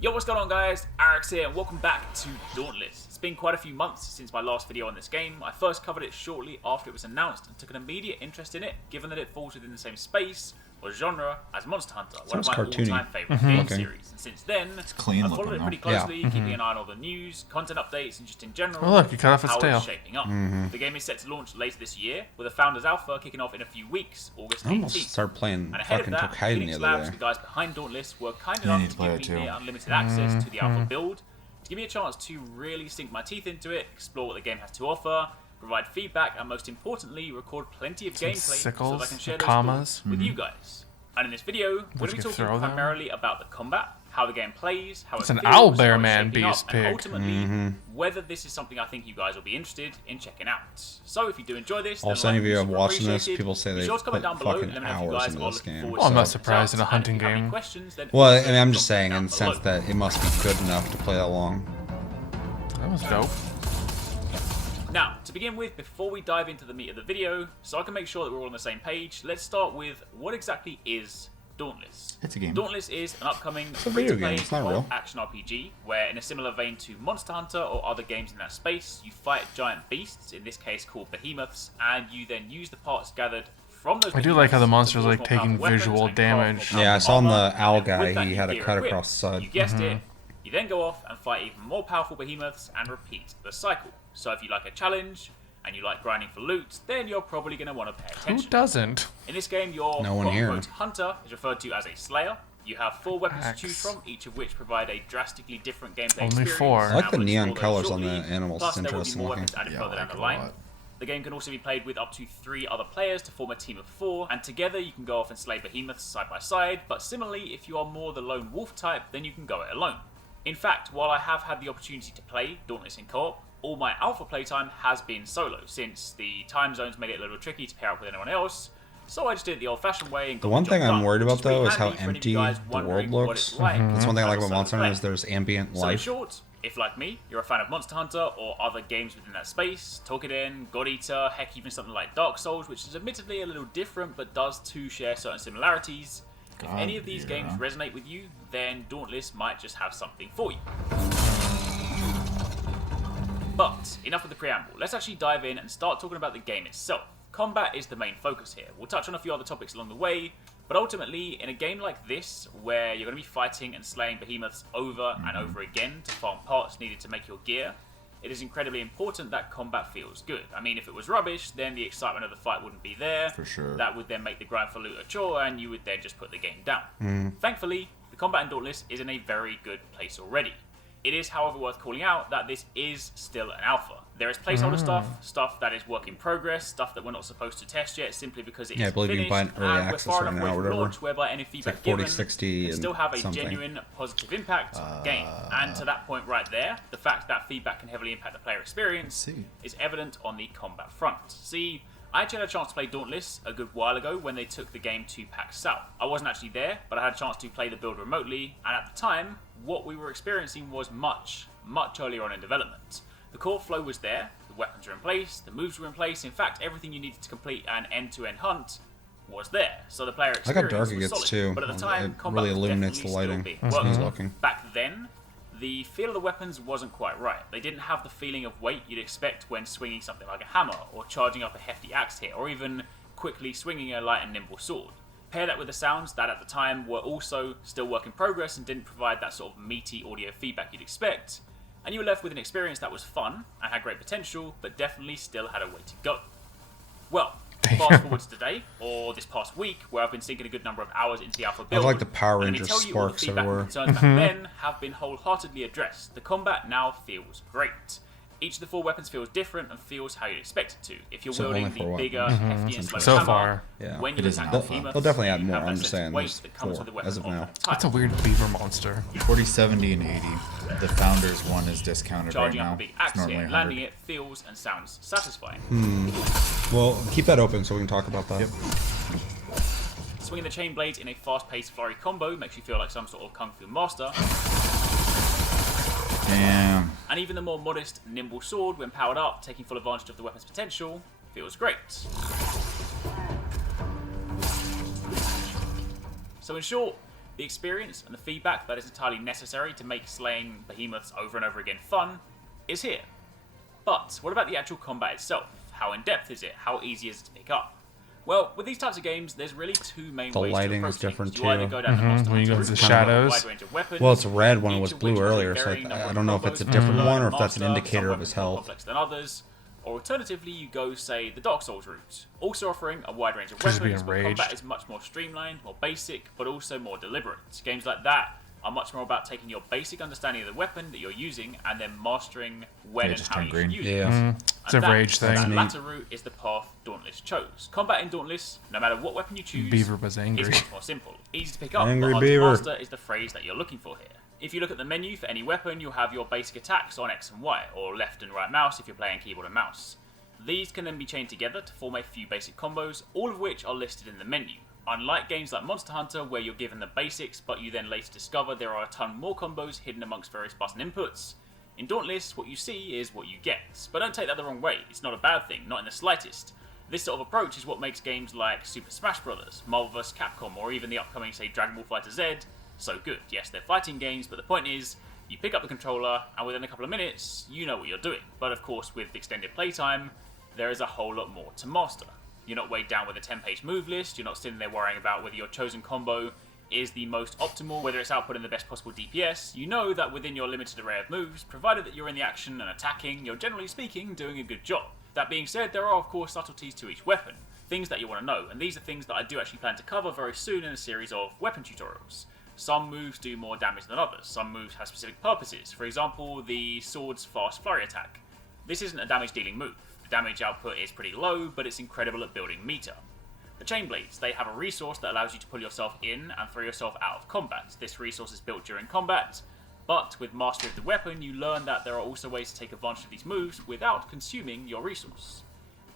Yo, what's going on, guys? Alex here, and welcome back to Dauntless. It's been quite a few months since my last video on this game. I first covered it shortly after it was announced and took an immediate interest in it, given that it falls within the same space or genre as Monster Hunter, one of my all-time favourite game series. And since then, clean I've followed looking, it pretty though. closely, keeping an eye on all the news, content updates, and just in general, Oh, look, you cut off its how tail. it's shaping up. The game is set to launch later this year, with a Founders Alpha kicking off in a few weeks, August 18th. I almost started playing And ahead fucking of that, Tokaiden Phoenix the Labs, other the day. guys behind Dauntless, were kind I need enough to to play give it me too. their unlimited access to the alpha build, to give me a chance to really sink my teeth into it, explore what the game has to offer, provide feedback, and most importantly, record plenty of gameplay so sickles, that I can share the those commas. thoughts with you guys. And in this video, we're going to be you talking throw them? primarily about the combat, how the game plays, how It's it an feels, owlbear how it's man shaping up, beast and pig. ultimately, whether this is something I think you guys will be interested in checking out. So if you do enjoy this, Also, then any of you like have super watching this, appreciated. people say Be they sure to comment put down below, fucking let me know if you hours guys into are this looking game. forward Well, I'm to not checking surprised it in a out, and hunting if you have any game. questions, then Well, I also mean, I'm drop just them saying down in the sense below. that it must be good enough to play that long. That was dope. Now, to begin with, before we dive into the meat of the video, so I can make sure that we're all on the same page, let's start with what exactly is Dauntless. It's a game. Dauntless is an upcoming a video free-to-play game, it's not co-op real. action RPG, where in a similar vein to Monster Hunter or other games in that space, you fight giant beasts, in this case called behemoths, and you then use the parts gathered from those I do like how the behemoths to monster's, forge like, more taking powerful weapons visual and craft more damage. powerful Yeah, I saw on armor, the owl and with guy, that, he you had a gear cut equipped. across the side. You guessed it. You then go off and fight even more powerful behemoths and repeat the cycle. So if you like a challenge and you like grinding for loot, then you're probably going to want to pay Who attention. doesn't? In this game, your No one here. quote-unquote hunter is referred to as a slayer. You have 4 weapons Axe. to choose from, each of which provide a drastically different gameplay Only experience. 4. I like and the we'll neon explore those colors on the shortly. animals. Plus, It's there will be interesting more looking. weapons added Yeah, I further down like the it a line. lot. The game can also be played with up to 3 other players to form a team of 4, and together you can go off and slay behemoths side by side, but similarly, if you are more the lone wolf type, then you can go it alone. In fact, while I have had the opportunity to play Dauntless in co-op, all my alpha playtime has been solo, since the time zones made it a little tricky to pair up with anyone else, so I just did it the old-fashioned way and got The one the job thing I'm done, worried which about, pretty though, is how handy for any of empty you guys the wondering world what looks. it's like That's one thing I like to about solo Monster Hunter play. is there's ambient So in life. short, if like me, you're a fan of Monster Hunter or other games within that space, Tokaiden, God Eater, heck even something like Dark Souls, which is admittedly a little different but does too share certain similarities, if God, any of these yeah. games resonate with you, then Dauntless might just have something for you. But enough with the preamble, let's actually dive in and start talking about the game itself. Combat is the main focus here. We'll touch on a few other topics along the way, but ultimately, in a game like this, where you're going to be fighting and slaying behemoths over and over again to farm parts needed to make your gear, it is incredibly important that combat feels good. I mean, if it was rubbish, then the excitement of the fight wouldn't be there. For sure. That would then make the grind for loot a chore, and you would then just put the game down. Thankfully, the combat in Dauntless is in a very good place already. It is, however, worth calling out that this is still an alpha. There is placeholder stuff that is work in progress, stuff that we're not supposed to test yet simply because it Yeah, I isn't believe you can finished, buy an early and we're access far right enough now away or from whatever. launch whereby any feedback like 40, given 60 can still and have a something. genuine positive impact on the game. And to that point right there, the fact that feedback can heavily impact the player experience See. is evident on the combat front. See, I actually had a chance to play Dauntless a good while ago when they took the game to PAX South. I wasn't actually there, but I had a chance to play the build remotely, and at the time, what we were experiencing was much earlier on in development. The core flow was there, the weapons were in place, the moves were in place, in fact everything you needed to complete an end-to-end hunt was there, so the player I experience like how dark it was gets solid. too. But at the time, It combat really was illuminates the definitely lighting. still being That's worked smooth on. looking. Back then, the feel of the weapons wasn't quite right. They didn't have the feeling of weight you'd expect when swinging something like a hammer, or charging up a hefty axe hit, or even quickly swinging a light and nimble sword. Pair that with the sounds that at the time were also still work in progress and didn't provide that sort of meaty audio feedback you'd expect, and you were left with an experience that was fun and had great potential, but definitely still had a way to go. Well, Fast forward to today, or this past week, where I've been sinking a good number of hours into the alpha build. like the Power and let me Rangers tell you all the sparks feedback and everywhere. concerns back then have been wholeheartedly addressed. The combat now feels great. Each of the 4 weapons feels different and feels how you'd expect it to. If you're So wielding only the 4 bigger, weapons. hefty, and slow So hammer, far. Yeah. when It you is an attack alpha. behemoths, They'll definitely add you more, have I'm that just sense of saying weight there's that comes 4 with the weapon as of all now. the time. That's a weird beaver monster. 40, 70, and 80. The Founders one is discounted Charging right up now. a big It's axe normally here, 100. landing it feels and sounds satisfying. Well, keep that open so we can talk about that. Yep. Swinging the chain blades in a fast-paced flurry combo makes you feel like some sort of kung fu master. Damn. And even the more modest, nimble sword, when powered up, taking full advantage of the weapon's potential, feels great. So in short, the experience and the feedback that is entirely necessary to make slaying behemoths over and over again fun is here. But what about the actual combat itself? How in-depth is it? How easy is it to pick up? Well, with these types of games, there's really 2 main The ways lighting to is approach different, things. You either too. go down the Monster When you go Hunter to the route, where you have a shadows. wide range of weapons, Well, it's red when it each was of blue which has a earlier, so varying number I of don't know if it's a combos, different some one or if that's an master, indicator some of his weapons more health. complex than others. Or alternatively, you go, say, the Dark Souls route, also offering a wide range of Kris is being weapons, but enraged. combat is much more streamlined, more basic, but also more deliberate. Games like that are much more about taking your basic understanding of the weapon that you're using and then mastering when Yeah, and just how turn you green. should use it. Yeah. It's a rage thing. That latter route is the path Dauntless chose. Combat in Dauntless, no matter what weapon you choose, Beaver was angry. is much more simple. Easy to pick up, Angry but hard beaver. to master is the phrase that you're looking for here. If you look at the menu for any weapon, you'll have your basic attacks on X and Y, or left and right mouse if you're playing keyboard and mouse. These can then be chained together to form a few basic combos, all of which are listed in the menu. Unlike games like Monster Hunter, where you're given the basics, but you then later discover there are a ton more combos hidden amongst various button inputs, in Dauntless, what you see is what you get. But don't take that the wrong way, it's not a bad thing, not in the slightest. This sort of approach is what makes games like Super Smash Bros., Marvel vs. Capcom, or even the upcoming, say, Dragon Ball FighterZ so good. Yes, they're fighting games, but the point is, you pick up the controller, and within a couple of minutes, you know what you're doing. But of course, with extended playtime, there is a whole lot more to master. You're not weighed down with a 10-page move list, you're not sitting there worrying about whether your chosen combo is the most optimal, whether it's outputting the best possible DPS. You know that within your limited array of moves, provided that you're in the action and attacking, you're generally speaking doing a good job. That being said, there are of course subtleties to each weapon, things that you want to know, and these are things that I do actually plan to cover very soon in a series of weapon tutorials. Some moves do more damage than others, some moves have specific purposes. For example, the sword's fast flurry attack. This isn't a damage dealing move. The damage output is pretty low, but it's incredible at building meter. The chain blades, they have a resource that allows you to pull yourself in and throw yourself out of combat. This resource is built during combat, but with mastery of the weapon, you learn that there are also ways to take advantage of these moves without consuming your resource.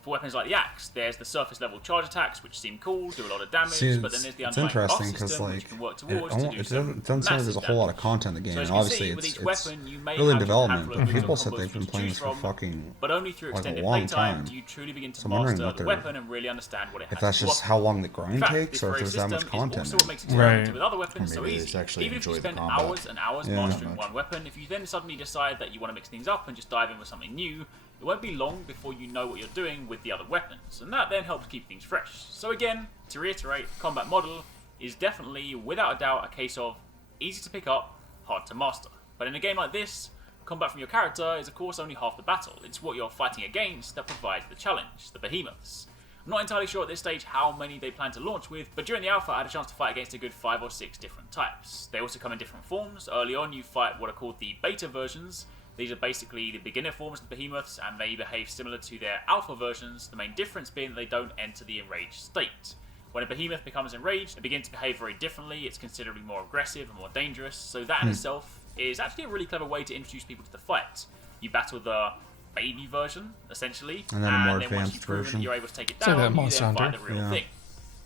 For weapons like the axe, there's the surface level charge attacks, which seem cool, do a lot of damage, See, but then there's the it's underlying buff interesting because system, which like you can work it, towards to do some doesn't sound like there's a whole lot of massive content in the game, So as and you can obviously see, with it's each weapon, you may really in have just a development. handful of But moves or people said combos they've been to playing choose this for from, fucking but only through like a extended long playtime time. do you truly begin to So I'm wondering master what the they're- weapon and really understand what it has if that's to just offer. how long the In grind fact, takes, this or if very there's that much system is content. also in what it. makes experimenting Right. with other weapons Or so maybe they easy. just actually Even if you enjoy the spend combat. hours and hours Yeah. mastering Much. one weapon, if you then suddenly decide that you want to mix things up and just dive in with something new, it won't be long before you know what you're doing with the other weapons, and that then helps keep things fresh. So again, to reiterate, combat model is definitely, without a doubt, a case of easy to pick up, hard to master. But in a game like this, combat from your character is of course only half the battle. It's what you're fighting against that provides the challenge, the behemoths. I'm not entirely sure at this stage how many they plan to launch with, but during the alpha I had a chance to fight against a good 5 or 6 different types. They also come in different forms. Early on you fight what are called the beta versions. These are basically the beginner forms of the behemoths, and they behave similar to their alpha versions, the main difference being that they don't enter the enraged state. When a behemoth becomes enraged, it begins to behave very differently, it's considerably more aggressive and more dangerous, so that in itself is actually a really clever way to introduce people to the fight. You battle the baby version, essentially, And then a more once advanced you've proven version. that you're able to take it It's like down, that you Monster then fight Hunter. the real Yeah. thing.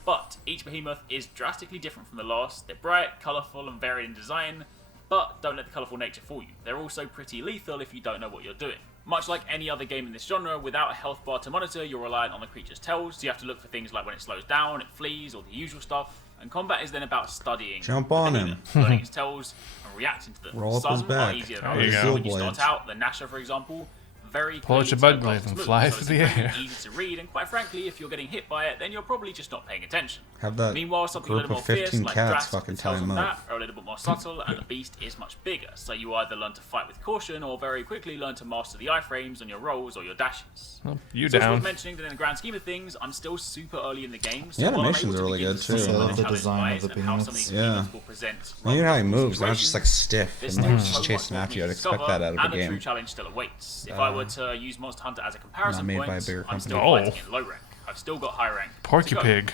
But each behemoth is drastically different from the last. They're bright, colourful, and varied in design, but don't let the colourful nature fool you. They're also pretty lethal if you don't know what you're doing. Much like any other game in this genre, without a health bar to monitor, you're reliant on the creature's tells, so you have to look for things like when it slows down, it flees, or the usual stuff. And combat is then about studying Jump the on behemoth, learning its tells, and reacting to them. Roll up Some his are back. easier than There others. you So go. when you start Blades. out, the Nasher, for example, very Pull out clearly your bug telegraphed glaive its and moves, fly so it's through the incredibly air. easy to read, and quite frankly, if you're getting hit by it, then you're probably just not paying attention. Have that Meanwhile, something a group little more of 15 fierce, like cats Drast, fucking the tails tie him on up. that are a little bit more subtle, and the beast is much bigger, so you either learn to fight with caution or very quickly learn to master the iframes on your rolls or your dashes. Well, you So it's down. worth mentioning that in the grand scheme of things, I'm still super early in the game. So The while I'm animations able to are really begin good, to too. see I love the the challenge design lies of the and how some of behemoths. these Yeah. behemoths will present. Well, you know how he moves. Now it's situations. just like stiff There's and still like so just much chasing more after for you. me I'd to expect discover, that out of a and the true game. challenge still awaits. If I were to use Monster Hunter as a comparison made by a point, bigger I'm still company. fighting in low rank. I've still got high rank. Porky to go. pig.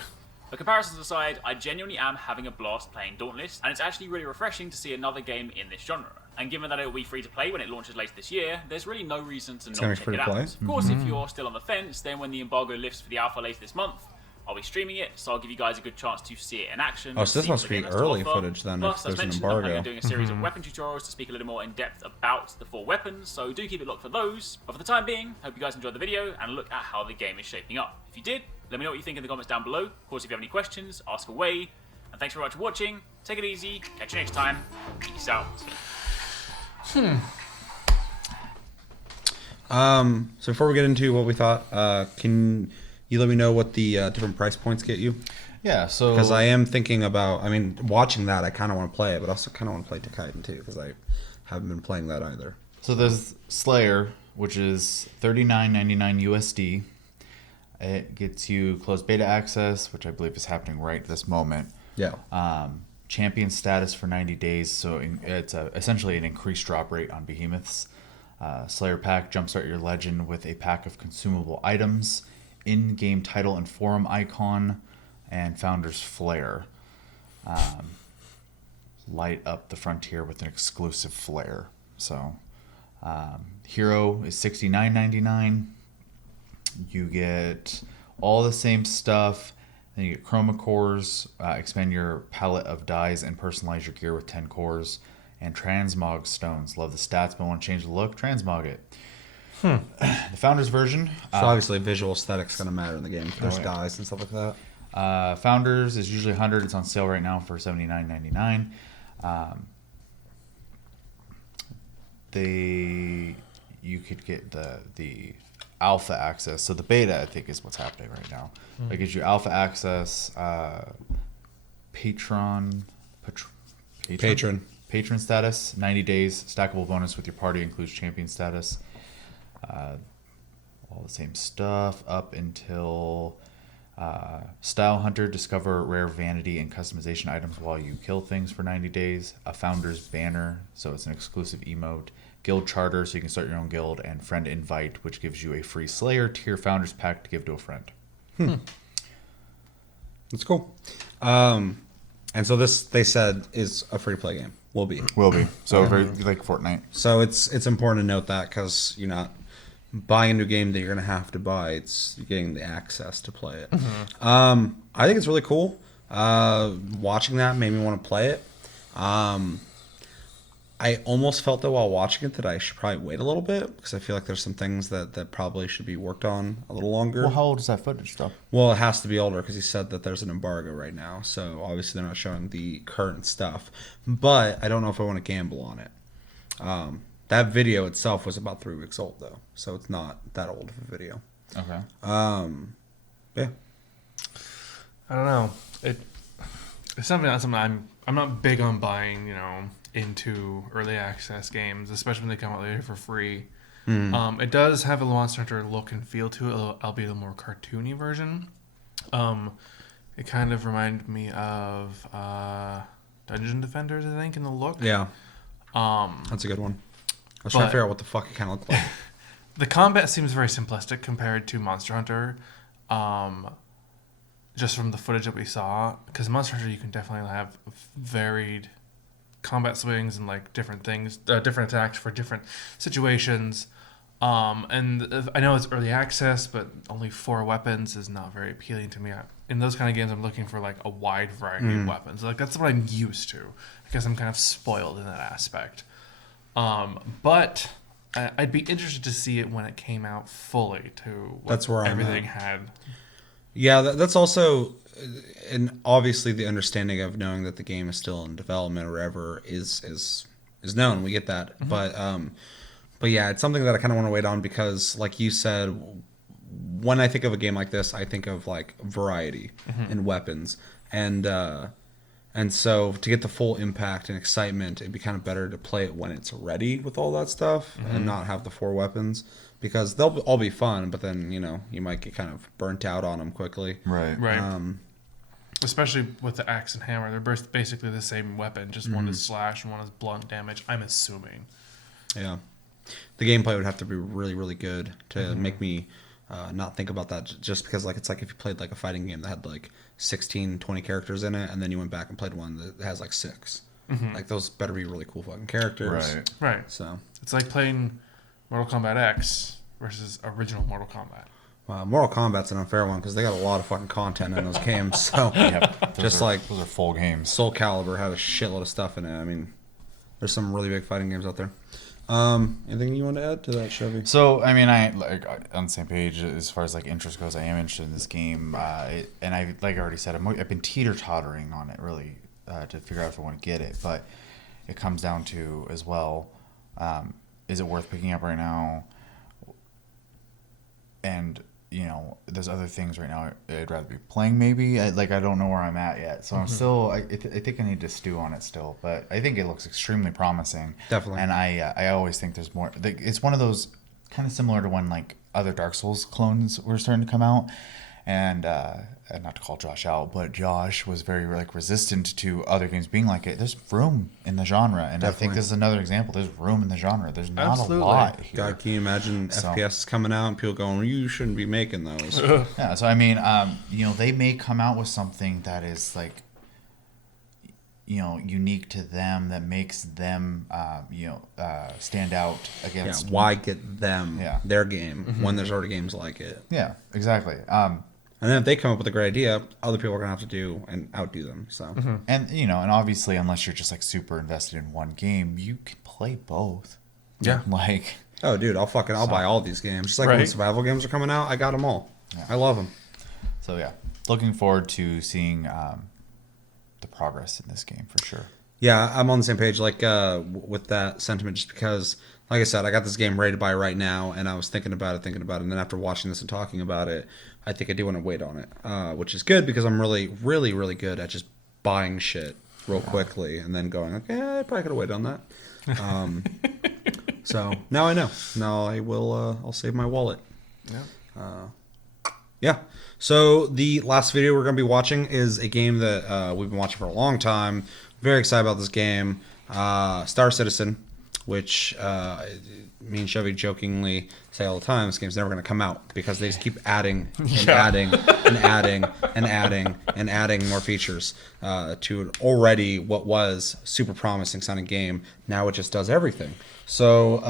But comparisons aside, I genuinely am having a blast playing Dauntless, and it's actually really refreshing to see another game in this genre. And given that it will be free to play when it launches later this year, there's really no reason to gonna not be check free it to out. play? Of course, if you're still on the fence, then when the embargo lifts for the alpha later this month, I'll be streaming it, so I'll give you guys a good chance to see it in action. Oh, and so this see must what the game be has to early offer. footage then, Plus, if as there's an mentioned, I'm planning embargo. on doing a series of weapon tutorials to speak a little more in depth about the 4 weapons, so do keep it locked for those. But for the time being, hope you guys enjoyed the video and look at how the game is shaping up. If you did, let me know what you think in the comments down below. Of course, if you have any questions, ask away. And thanks very much for watching. Take it easy. Catch you next time. Peace out. So before we get into what we thought, can you let me know what the different price points get you? Yeah, so Because I am thinking about, I mean, watching that, I kind of want to play it, but also kind of want to play Takaiden too, because I haven't been playing that either. So there's Slayer, which is $39.99 USD. It gets you closed beta access, which I believe is happening right this moment. Yeah. Champion status for 90 days, so it's essentially an increased drop rate on behemoths. Slayer pack, jumpstart your legend with a pack of consumable items, in-game title and forum icon, and Founder's Flare. Light up the frontier with an exclusive flare. So, Hero is $69.99. You get all the same stuff. Then you get chroma cores, expand your palette of dyes, and personalize your gear with 10 cores. And transmog stones. Love the stats, but want to change the look? Transmog it. The Founders version. So obviously visual aesthetics going to matter in the game. There's yeah. dyes and stuff like that. Founders is usually 100. It's on sale right now for $79.99. You could get the alpha access. So the beta, I think, is what's happening right now. It gives you alpha access, patron status, 90 days, stackable bonus with your party, includes champion status. All the same stuff up until Style Hunter, discover rare vanity and customization items while you kill things for 90 days. A Founder's Banner, so it's an exclusive emote. Guild Charter, so you can start your own guild. And Friend Invite, which gives you a free Slayer tier Founder's pack to give to a friend. That's cool. And so this, they said, is a free-play game. Will be. Will be. So very like Fortnite. So it's important to note that because you're not buying a new game that you're going to have to buy. You're getting the access to play it. I think it's really cool. Watching that made me want to play it. I almost felt that while watching it that I should probably wait a little bit because I feel like there's some things that probably should be worked on a little longer. Well, how old is that footage stuff? Well, it has to be older because he said that there's an embargo right now. So obviously they're not showing the current stuff. But I don't know if I want to gamble on it. That video itself was about 3 weeks old, though. So it's not that old of a video. Okay. Yeah. I don't know. It's something I'm not big on buying, into early access games, especially when they come out later for free. It does have a Monster Hunter look and feel to it, albeit a more cartoony version. It kind of reminded me of Dungeon Defenders, I think, in the look. Yeah. That's a good one. I was trying to figure out what the fuck it kind of looked like. The combat seems very simplistic compared to Monster Hunter. Just from the footage that we saw, because Monster Hunter you can definitely have varied combat swings and like different things, different attacks for different situations. And I know it's early access, but only 4 weapons is not very appealing to me. In those kind of games, I'm looking for like a wide variety of weapons. Like that's what I'm used to. I guess I'm kind of spoiled in that aspect. But I'd be interested to see it when it came out fully to what That's where I'm everything at. had. Yeah, that's also, and obviously the understanding of knowing that the game is still in development or whatever is known. We get that, but But yeah, it's something that I kind of want to wait on because, like you said, when I think of a game like this, I think of like variety in weapons, and so to get the full impact and excitement, it'd be kind of better to play it when it's ready with all that stuff and not have the 4 weapons because they'll all be fun, but then you might get kind of burnt out on them quickly. Right. Especially with the axe and hammer, they're both basically the same weapon. Just one is slash and one is blunt damage. I'm assuming. Yeah, the gameplay would have to be really, really good to make me not think about that. Just because it's like if you played like a fighting game that had like 16, 20 characters in it, and then you went back and played one that has like 6. Like those better be really cool fucking characters. Right. So it's like playing Mortal Kombat X versus original Mortal Kombat. Mortal Kombat's an unfair one because they got a lot of fucking content in those games. So Those are full games. Soul Calibur had a shitload of stuff in it. I mean, there's some really big fighting games out there. Anything you want to add to that, Chevy? So, I mean, I on the same page as far as like interest goes. I am interested in this game, and I like I already said, I've been teeter-tottering on it really to figure out if I want to get it. But it comes down to as well, is it worth picking up right now? And there's other things right now I'd rather be playing. Maybe I don't know where I'm at yet, so I'm still. I think I need to stew on it still, but I think it looks extremely promising. Definitely. And I always think there's more. It's one of those kind of similar to when like other Dark Souls clones were starting to come out, and not to call Josh out, but Josh was very like resistant to other games being like it. There's room in the genre, and I think this is another example. There's room in the genre. There's not a lot here. God, can you imagine FPS coming out and people going, "You shouldn't be making those." Yeah, so I mean, they may come out with something that is like, unique to them that makes them, stand out against. Yeah, why get them their game when there's already games like it? Yeah, exactly. And then if they come up with a great idea, other people are gonna have to do and outdo them. So and and obviously, unless you're just like super invested in one game, you can play both. Yeah, like oh, dude, I'll buy all these games. Just like when survival games are coming out, I got them all. Yeah. I love them. So yeah, looking forward to seeing the progress in this game for sure. Yeah, I'm on the same page with that sentiment just because, like I said, I got this game ready to buy right now, and I was thinking about it, and then after watching this and talking about it, I think I do want to wait on it, which is good because I'm really, really, really good at just buying shit real quickly and then going, okay, I probably could have waited on that. So now I know. Now I will. I'll save my wallet. Yeah. So the last video we're going to be watching is a game that we've been watching for a long time. Very excited about this game, Star Citizen, which me and Chevy jokingly say all the time, this game's never going to come out because they just keep adding and adding and adding and adding and adding more features to an already what was super promising sounding game. Now it just does everything. So,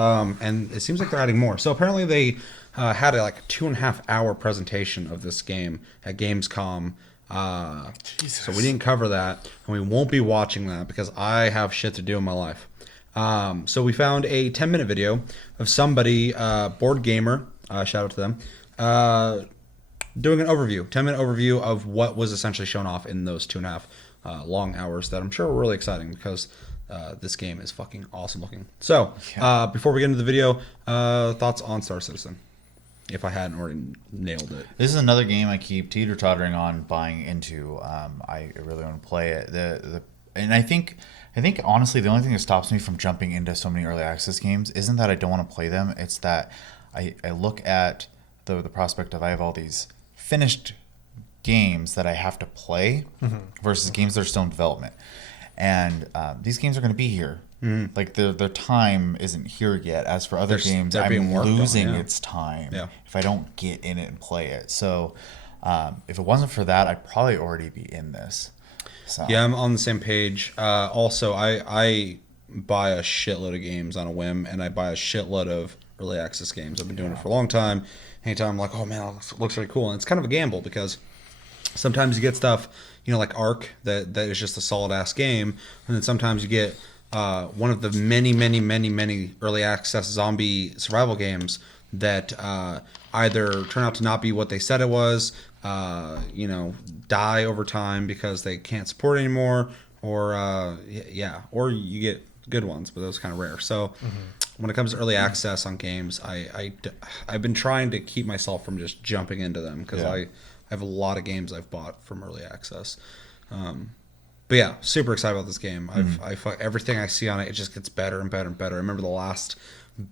and it seems like they're adding more. So apparently they had a 2.5 hour presentation of this game at Gamescom. So we didn't cover that, and we won't be watching that because I have shit to do in my life. So we found a 10-minute video of somebody, Board Gamer, shout out to them, doing an overview, 10-minute overview of what was essentially shown off in those 2.5 long hours that I'm sure were really exciting because this game is fucking awesome looking. So before we get into the video, thoughts on Star Citizen? If I hadn't already nailed it. This is another game I keep teeter-tottering on buying into. I really want to play it. And I think honestly the only thing that stops me from jumping into so many early access games isn't that I don't want to play them. It's that I look at the prospect of I have all these finished games that I have to play versus games that are still in development. And these games are going to be here. Like their time isn't here yet. As for other games, I'm losing its time if I don't get in it and play it. So if it wasn't for that, I'd probably already be in this. So. Yeah, I'm on the same page. Also, I buy a shitload of games on a whim, and I buy a shitload of early access games. I've been doing it for a long time. Anytime I'm like, oh man, it looks really cool. And it's kind of a gamble because sometimes you get stuff, like Ark that is just a solid ass game, and then sometimes you get one of the many early access zombie survival games that either turn out to not be what they said it was, die over time because they can't support it anymore, or or you get good ones, but those are kind of rare. So when it comes to early access on games, I've been trying to keep myself from just jumping into them because I have a lot of games I've bought from early access. But yeah, super excited about this game. Everything I see on it, it just gets better and better and better. I remember the last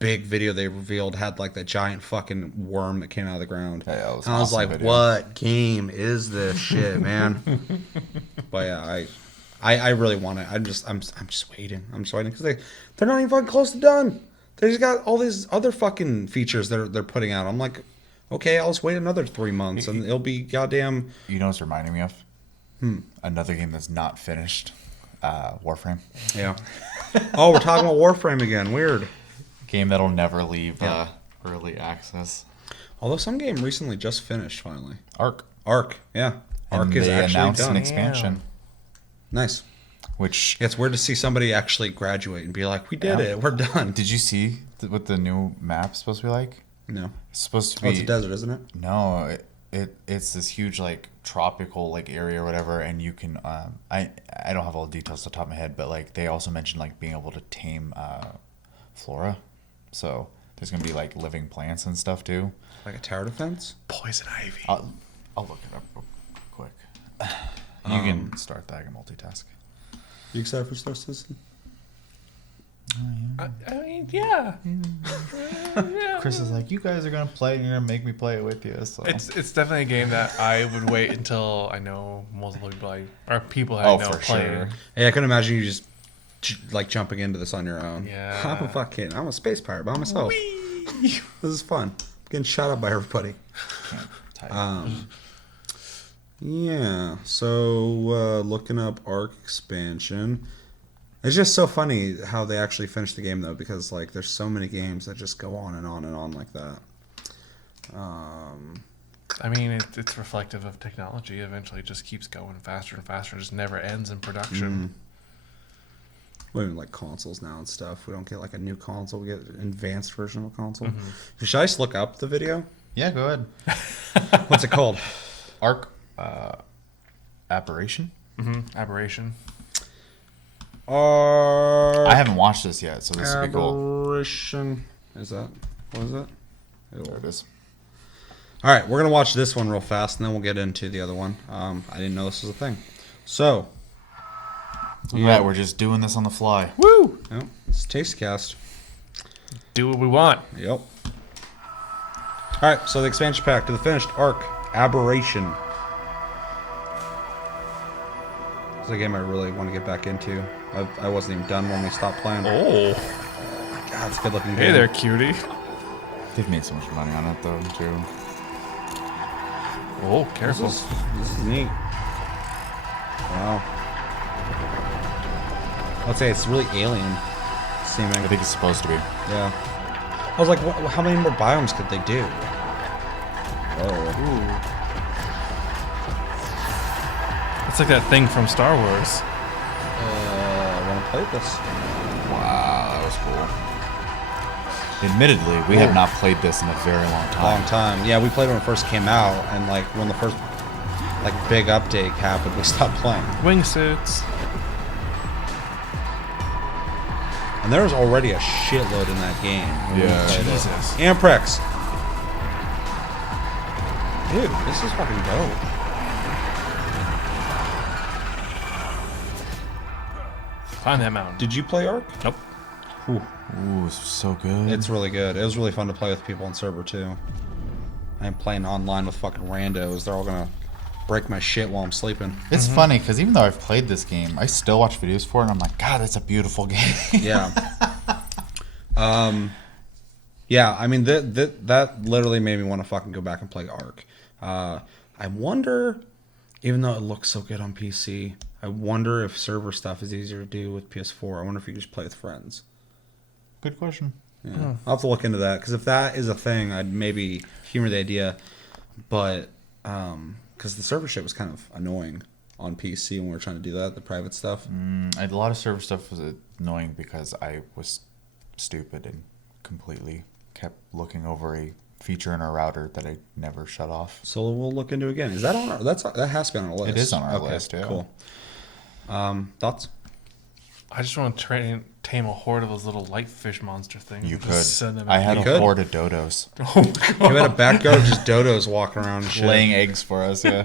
big video they revealed had like that giant fucking worm that came out of the ground. Yeah, that was and I was awesome like, video. what game is this shit, man? But yeah, I really want it. I'm just waiting. I'm just waiting because they're not even fucking close to done. They just got all these other fucking features they're putting out. I'm like, okay, I'll just wait another 3 months and it'll be goddamn. You know what's reminding me of? Another game that's not finished. Warframe. Yeah. Oh, we're talking about Warframe again. Weird. Game that'll never leave early access. Although some game recently just finished finally. Arc. Yeah. And Arc is they actually announced done. an expansion, Nice. which It's weird to see somebody actually graduate and be like, we did it. We're done. did you see what the new map's supposed to be like? No. It's supposed to Oh, be it's a desert, isn't it? No, it's this huge like tropical like area or whatever, and you can I don't have all the details off the top of my head, but like they also mentioned like being able to tame flora, so there's gonna be like living plants and stuff too. Like a tower defense? Poison ivy. I'll look it up real quick. You can start that. I can multitask. You excited for Star Citizen? I mean, yeah. Chris is like, you guys are gonna play, and you're gonna make me play it with you. So It's definitely a game that I would wait until I know multiple people people I know for playing. sure. Hey, I couldn't imagine you just like jumping into this on your own. Yeah. I'm a space pirate by myself. This is fun. Getting shot up by everybody. Type. Yeah. So looking up Arc expansion. It's just so funny how they actually finish the game though, because like there's so many games that just go on and on and on like that. I mean, it's reflective of technology. Eventually, it just keeps going faster and faster. It just never ends in production. We have like consoles now and stuff. We don't get like a new console. We get an advanced version of a console. Should I just look up the video? Yeah, go ahead. What's it called? Arc Apparition. Aberration. I haven't watched this yet, so this would be cool. Aberration. Is that what is it? There it is. All right, we're gonna watch this one real fast, and then we'll get into the other one. I didn't know this was a thing. So, Yeah, we're just doing this on the fly. Woo! oh, it's Tastecast. Do what we want. Yep. All right, so the expansion pack to the finished Arc Aberration. It's a game I really want to get back into. I wasn't even done when we stopped playing. Oh. God, it's a good looking game. Hey there, cutie. They've made so much money on it though, too. Oh, This careful. is neat. Wow. I'd say it's really alien seeming. I think it's supposed to be. Yeah. I was like, how many more biomes could they do? Oh. It's like that thing from Star Wars. I want to play this. Wow, that was cool. Admittedly, we have not played this in a very long time. Long time. Yeah, we played when it first came out, and like when the first like big update happened, we stopped playing. Wingsuits. And there was already a shitload in that game. When we Yeah. played it. Jesus. Amprex. Dude, this is fucking dope. Climb that mountain. Did you play Ark? Nope. Whew. Ooh, it's so good. It's really good. It was really fun to play with people on server too. I'm playing online with fucking randos. They're all gonna break my shit while I'm sleeping. It's funny because even though I've played this game, I still watch videos for it, and I'm like, God, that's a beautiful game. Yeah. Yeah, I mean that literally made me want to fucking go back and play Ark. I wonder, even though it looks so good on PC, I wonder if server stuff is easier to do with PS4. I wonder if you could just play with friends. Good question. Yeah. I'll have to look into that, because if that is a thing, I'd maybe humor the idea. But because the server shit was kind of annoying on PC when we were trying to do that, the private stuff. A lot of server stuff was annoying because I was stupid and completely kept looking over a feature in our router that I never shut off. So we'll look into it again. Is that on our? That has to be on our list. It is on our Okay, list. Yeah. Cool. Thoughts? I just want to tame a horde of those little light fish monster things. You and could. just send them I out. had You a could. horde of dodos Oh my god. You had a backyard of just dodos walking around and shit. laying eggs for us. Yeah.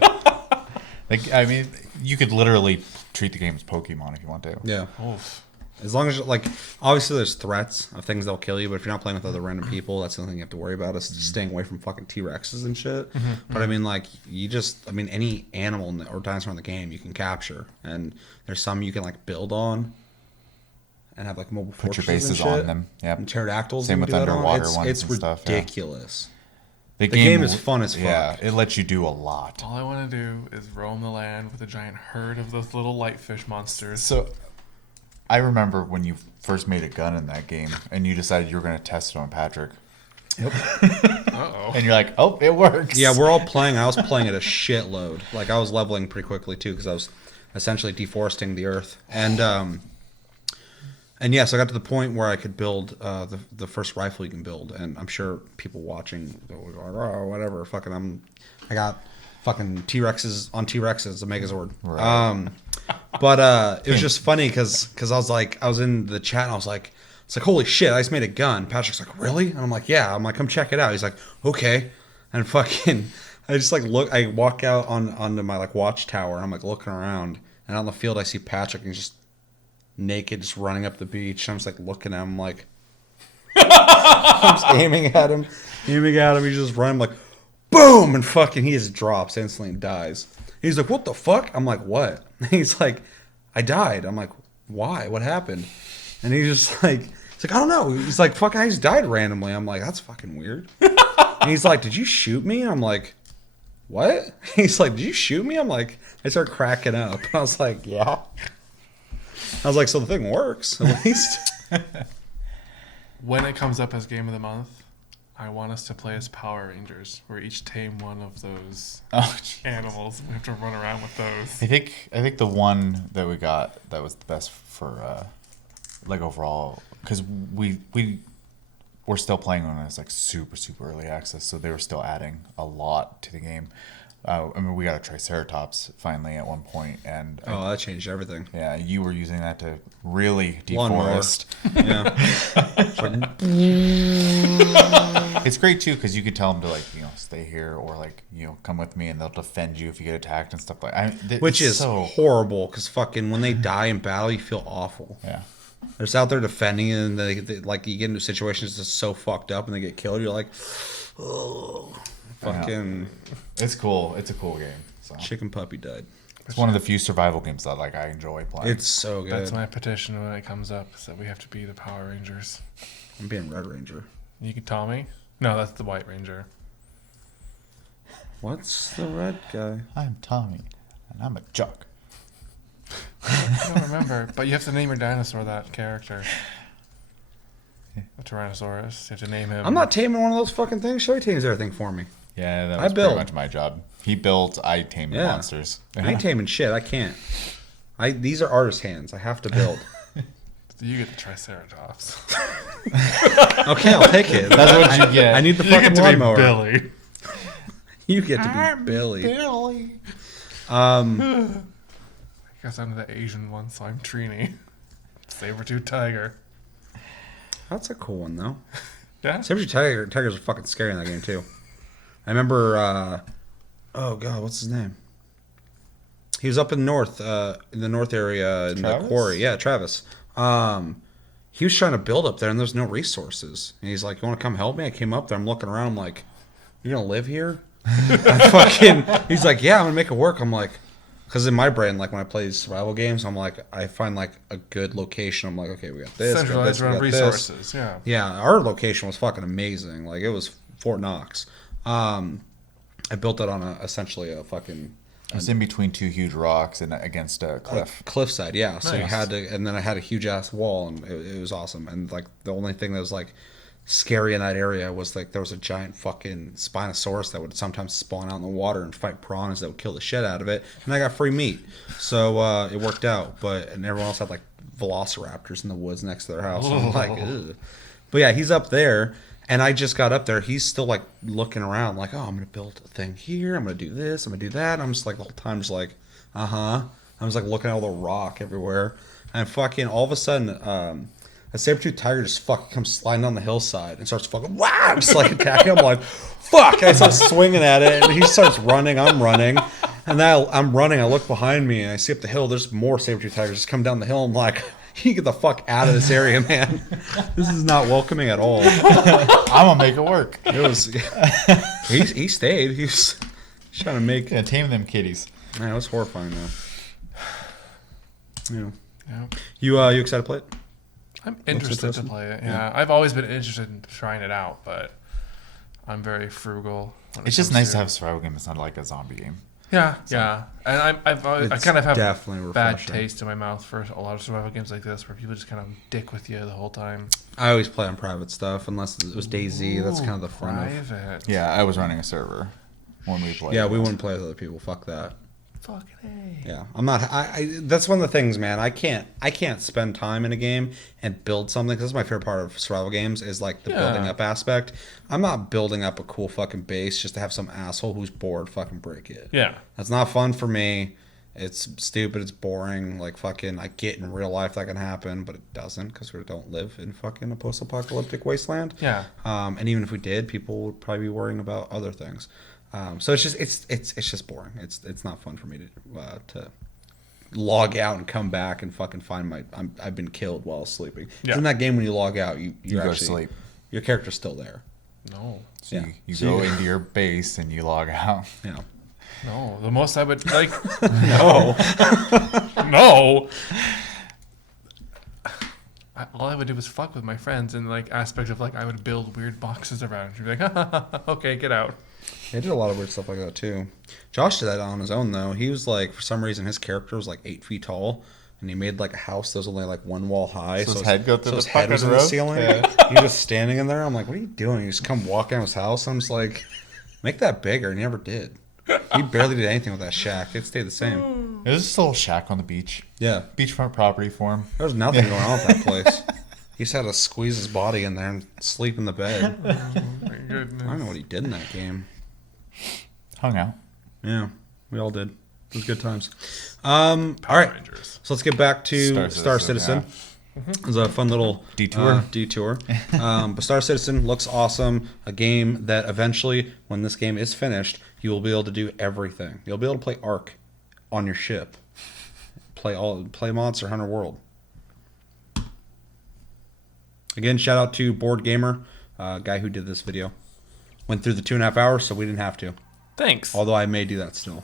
Like, I mean, you could literally treat the game as Pokemon if you want to. Yeah. Oof. As long as, like, obviously there's threats of things that'll kill you, but if you're not playing with other random people, that's the only thing you have to worry about is staying away from fucking T-Rexes and shit. But I mean, like, any animal or dinosaur in the game you can capture, and there's some you can, like, build on and have, like, mobile Put your fortresses bases and shit. on them. Yep. And pterodactyls. Same you with can do that on. underwater It's, ones it's and stuff, yeah. ridiculous. The game is fun as fuck. Yeah, it lets you do a lot. All I want to do is roam the land with a giant herd of those little light fish monsters. So, I remember when you first made a gun in that game, and you decided you were going to test it on Patrick. Uh-oh. And you're like, oh, it works. Yeah, we're all playing. I was playing at a shitload. Like, I was leveling pretty quickly, too, because I was essentially deforesting the earth. And yeah, so I got to the point where I could build the first rifle you can build. And I'm sure people watching will go, oh, whatever. I got fucking T-Rexes on T-Rexes, a Megazord. Right. But it was just funny because I was in the chat and I was like, it's like, holy shit, I just made a gun. Patrick's like, really? And I'm like, yeah. I'm like, come check it out. He's like, okay. And fucking, I just like I walk out onto my like watchtower and I'm like looking around, and on the field I see Patrick and he's just naked, just running up the beach. I'm just like looking at him like, I'm just aiming at him. He's just running like, boom, and fucking he just drops instantly and dies. He's like, what the fuck? I'm like, what? He's like, I died. I'm like, why? What happened? And he's just like, I don't know. He's like, fuck, I just died randomly. I'm like, that's fucking weird. And he's like, did you shoot me? I'm like, what? He's like, did you shoot me? I'm like, I start cracking up. I was like, yeah. I was like, so the thing works, at least. When it comes up as Game of the Month, I want us to play as Power Rangers, where each tame one of those Oh, animals. We have to run around with those. I think the one that we got that was the best for like overall, because we're still playing on it's like super early access, so they were still adding a lot to the game. I mean, we got a Triceratops finally at one point, and Oh, that changed everything. yeah, you were using that to really Lawnmower. deforest. Yeah. It's great too because you could tell them to like stay here or like come with me, and they'll defend you if you get attacked and stuff like. Which it's is so horrible because fucking when they die in battle, you feel awful. yeah. They're just out there defending you, and they like you get into situations that's so fucked up, and they get killed. You're like, oh, fucking It's cool. It's a cool game. So. chicken puppy died. It's one of the few survival games that like I enjoy playing. It's so good. That's my petition when it comes up, is that we have to be the Power Rangers. I'm being Red Ranger. You can Tommy? No, that's the White Ranger. What's the red guy? I'm Tommy, and I'm a jock. I don't remember, but you have to name your dinosaur that character. A Tyrannosaurus. You have to name him. I'm not taming one of those fucking things. Shelly tames everything for me. Yeah, that I was build. pretty much my job. He built, I tamed Yeah. monsters. I ain't taming shit. I can't. These are artist hands. I have to build. You get the Triceratops. Okay, I'll take it. That's what you get. I need the You fucking get to be lawnmower. Billy. You get to be Billy. Billy. I guess I'm the Asian one, so I'm Trini. Saber-tooth tiger. That's a cool one though. Yeah? Saber-tooth tigers are fucking scary in that game too. I remember. Oh god, what's his name? He was up in the north area in Travis? the quarry. Yeah, Travis. He was trying to build up there, and there's no resources. And he's like, "You want to come help me?" I came up there. I'm looking around. I'm like, "You're gonna live here?" He's like, "Yeah, I'm gonna make it work." I'm like, because in my brain, like when I play these survival games, I'm like, I find like a good location. I'm like, okay, we got this, we got Centralized this, we around got this. resources, yeah. Yeah, our location was fucking amazing. Like it was Fort Knox. I built it on essentially a fucking It's in between two huge rocks and against a cliff. cliffside. Yeah, so you Nice. had to, and then I had a huge ass wall, and it was awesome. And like the only thing that was like scary in that area was like there was a giant fucking Spinosaurus that would sometimes spawn out in the water and fight piranhas that would kill the shit out of it, and I got free meat, so it worked out. And everyone else had like velociraptors in the woods next to their house. So I'm like, ugh. But yeah, he's up there, and I just got up there. He's still like looking around, like, oh, I'm gonna build a thing here. I'm gonna do this. I'm gonna do that. And I'm just like the whole time, just like, I was like looking at all the rock everywhere, and fucking all of a sudden, a saber-tooth tiger just fucking comes sliding down the hillside and starts fucking wow, just like attacking him. I'm like, fuck! And I start swinging at it, and he starts running. I'm running, and now I'm running. I look behind me, and I see up the hill. There's more saber-tooth tigers just come down the hill. I'm like, you get the fuck out of this area, man. This is not welcoming at all. I'm gonna make it work. It was. He stayed. He was trying to make. Yeah, tame them kitties. Man, it was horrifying though. Yeah. Yeah. You excited to play it? I'm interested to interesting? play it. Yeah. I've always been interested in trying it out, but I'm very frugal. when it It's just comes nice to have a survival game. It's not like a zombie game. Yeah, yeah. And I It's kind of have definitely bad refreshing. taste in my mouth for a lot of survival games like this, where people just kind of dick with you the whole time. I always play on private stuff unless it was DayZ. That's kind of the fun of. Private. Yeah, I was running a server when we played. Yeah, we wouldn't play with other people. Fuck that. Fucking A. Yeah, I'm not. That's one of the things, man. I can't spend time in a game and build something. 'Cause that's my favorite part of survival games is like the building up aspect. I'm not building up a cool fucking base just to have some asshole who's bored fucking break it. Yeah. That's not fun for me. It's stupid. It's boring. Like fucking, I get in real life that can happen, but it doesn't because we don't live in fucking a post-apocalyptic wasteland. Yeah. And even if we did, people would probably be worrying about other things. So it's just it's just boring. It's not fun for me to log out and come back and fucking find I've been killed while sleeping. 'Cause Yeah. in that game when you log out, you go to actually sleep. your character's still there. No. So Yeah. you So go you- into your base and you log out. You know. No. The most I would like. No. No. All I would do was fuck with my friends and like aspect of like I would build weird boxes around you. Be like, okay, get out. They did a lot of weird stuff like that too. Josh did that on his own though. He was like, for some reason, his character was like 8 feet tall, and he made like a house that was only like one wall high. So his head go so through his the head was in fucking the roof? ceiling. Yeah. He was just standing in there. I'm like, what are you doing? You just come walk out his house. I'm just like, make that bigger. And he never did. He barely did anything with that shack. It stayed the same. It was just a little shack on the beach. Yeah, Beachfront property for him. there was nothing going on with that place. He just had to squeeze his body in there and sleep in the bed. My goodness. I don't know what he did in that game. Hung out. Yeah, we all did. It was good times. All right, Rangers. so let's get back to Star Citizen, Citizen. It was a fun little Detour. But Star Citizen looks awesome. A game that eventually, when this game is finished, you will be able to do everything. You'll be able to play Ark on your ship. Play Monster Hunter World. Again, shout out to Board Gamer, guy who did this video. Went through the 2.5 hours, so we didn't have to. Thanks. Although I may do that still.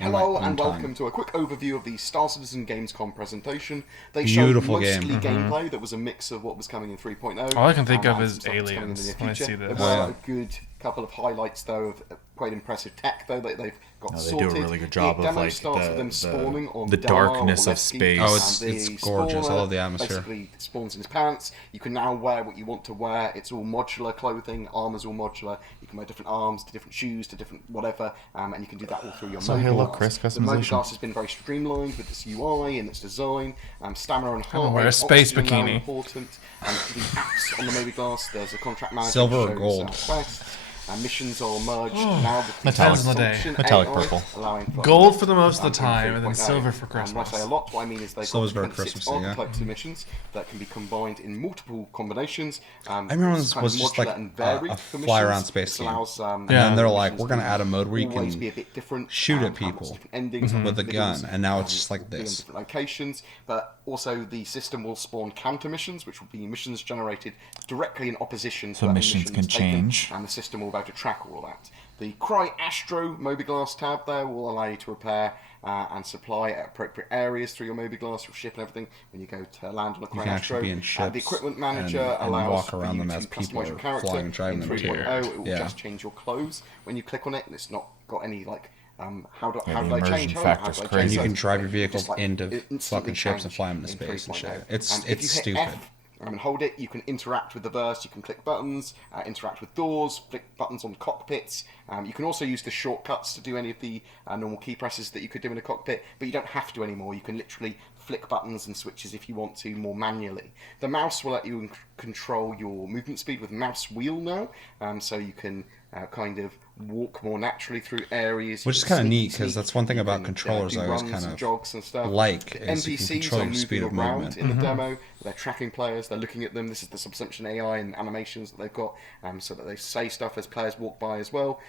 On Hello my own and time. welcome to a quick overview of the Star Citizen Gamescom presentation. They Beautiful showed mostly game. gameplay that was a mix of what was coming in 3.0. All I can think of and is some stuff that's coming in the aliens near when I future. see this. There Oh, were yeah. a good couple of highlights though of quite impressive tech though that they've got No, they sorted. do a really good job the of, demo like, starts with them spawning on the Dara or darkness of Levski, space. Oh, it's and the gorgeous. I spawner love the atmosphere. Basically spawns in his pants. You can now wear what you want to wear. It's all modular clothing. Armor's all modular. You can wear different arms to different shoes to different whatever, and you can do that all through your So mobile Halo class. Kris The mobile customization. class has been very streamlined with its UI and its design. Stamina and heart wear a rate, space oxygen now bikini. important. The apps on the mobile glass. There's a contract manager. Silver or that shows, gold? Quests. Missions are merged now with the Depends on the day. function Metallic AI, purple. allowing for Gold for the most of the in time, and then 3.0. silver for When I Christmas. say a lot, what I mean is they've Silver's got very 26 Christmassy, yeah. archetypes of missions that can be combined in multiple combinations. I remember when It's this kind was of just modular like and varied a for fly around missions. space This game. allows, And then they're like, missions we're going to add a mode where you always can be a bit different, shoot at have lots of people different endings, with a middles, gun, and now it's just like be in this. different locations, but also the system will spawn counter missions, which will be missions generated directly in opposition to So any missions mission can that's taken, change. and the system will be able to track all of that. The Cry Astro Mobiglass tab there will allow you to repair and supply at appropriate areas through your Mobiglass, your ship and everything when you go to land on a Cry can Astro. actually be in The ships Equipment Manager and allows walk for around you them to as people customize your are character. flying and driving in them too. 3.0, it will Yeah. just change your clothes when you click on it, and it's not got any like how do Yeah, I the change immersion home? factor's How do I crazy. change And you can those? drive your It vehicles just, like, into it instantly fucking ships and changes fly them into in space and 3.0. shit. It's If you hit stupid. F, and hold it, you can interact with the verse, you can click buttons, interact with doors, click buttons on cockpits. You can also use the shortcuts to do any of the normal key presses that you could do in a cockpit, but you don't have to anymore. You can literally flick buttons and switches if you want to more manually. The mouse will let you control your movement speed with mouse wheel now, so you can kind of walk more naturally through areas. Which is You kind of can neat sneak, because that's one thing you about can, controllers do I always runs kind and of jogs and stuff. like The is you can NPCs control are your speed moving of around movement. in the demo. They're tracking players, they're looking at them. This is the subsumption AI and animations that they've got, so that they say stuff as players walk by as well.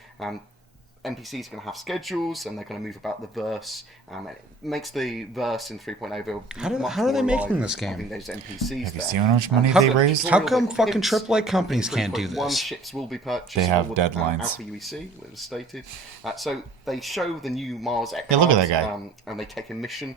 NPCs are going to have schedules, and they're going to move about the verse. It makes the verse in 3.0 How are they making this game? Having those NPCs Have you there. seen how much money How- they raised? how come They've got fucking hints. AAA companies In can't do 3.1, this? ships will be purchased. They have with, deadlines. Alpha UEC, it was stated. So they show the new Mars X. Hey, look at that guy. And they take a mission.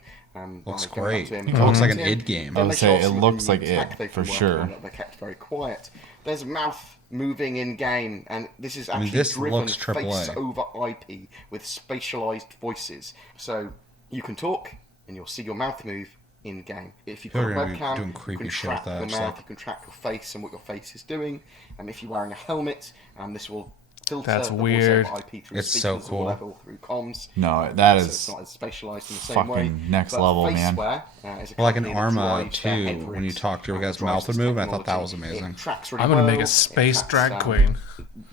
Looks by going up great. to him, It looks like an talking to him. id game. I Then would they say show it some of looks the like new id, tech they've for been working sure. on that They're kept very quiet. There's a mouth moving in game, and this is actually this driven looks AAA. face over IP with spatialized voices. So you can talk, and you'll see your mouth move in game. If you've got a People are gonna be webcam, doing you creepy can shit track with that, your just mouth, like- you can track your face and what your face is doing. And if you're wearing a helmet, this will filter That's the weird. voiceover IP through It's speakers so or cool. whatever, through comms. No, that So is it's not as spatialized in the same fucking way. next But level, man. Faceware, is a Well, like an company that Arma drives their too, head when you rigs talk to your and guy's drives mouth would this move, I thought that was technology. amazing. It tracks really I'm gonna make well. a space It drag tracks, queen.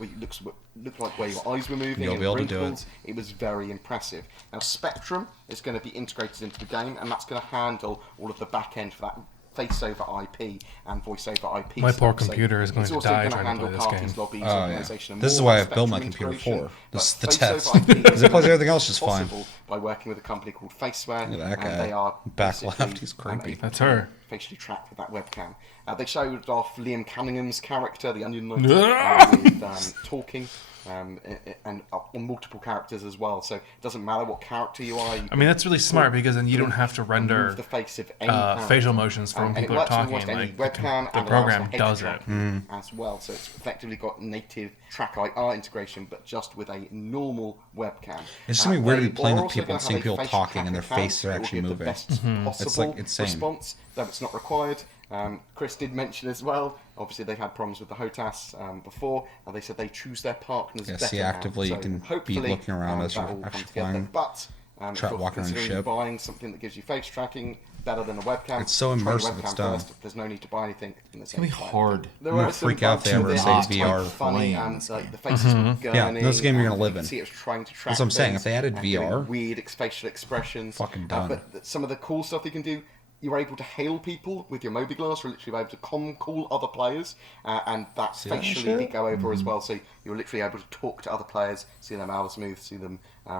It looked like where your eyes were moving. You'll and be able to do it. wrinkles. It was very impressive. Now Spectrum is going to be integrated into the game, and that's going to handle all of the back end for that face over IP and voice over IP. My poor stuff. So computer is going it's to also die gonna trying to handle play this parties, game. lobbies, Oh, yeah. organisation, and This is more why I built my Spectrum computer integration. for. But This is the face test. over IP is Because it plays everything else just fine. possible by working with a company called Faceware. Look at that and guy. they are Back basically, left, he's creepy. able That's to her. Facially tracked with that webcam. They showed off Liam Cunningham's character, the Onion Knight, Ah! with talking. And on multiple characters as well, so it doesn't matter what character you are. I mean, that's really smart because then you don't have to render move the face of any character. facial motions for when And it people are works on talking. almost any Like webcam the and program allows for head does it. tracking as well. So it's effectively got native track IR integration, but just with a normal webcam. It's just gonna be weird to be They playing are with also people gonna and seeing have a people facial talking and their tracking faces are cam that actually will give the moving. best possible It's like insane. response, though it's not required. Chris did mention as well, obviously they've had problems with the HOTAS before, and they said they choose their partners Yeah, better see, now. actively you So can be hopefully, looking around as that you're will come actually together. flying. But if you're walking around the considering ship. buying something that gives you face tracking better than a webcam, It's so try your immersive, webcam it's dumb. first. There's no need to buy anything in the It's same gonna be time. hard. There I'm gonna were some freak out if they bugs ever in say there it's that VR. were funny, and the faces were gurning. Yeah, this game you're gonna and live you in. could see it was trying to track That's what I'm saying, things if they added and doing VR, weird facial expressions. fucking done. But some of the cool stuff you can do. You're able to hail people with your mobiGlass. You're literally able to call other players, and that that facially shit? they go over as well. So you're literally able to talk to other players, see their mouths move, see them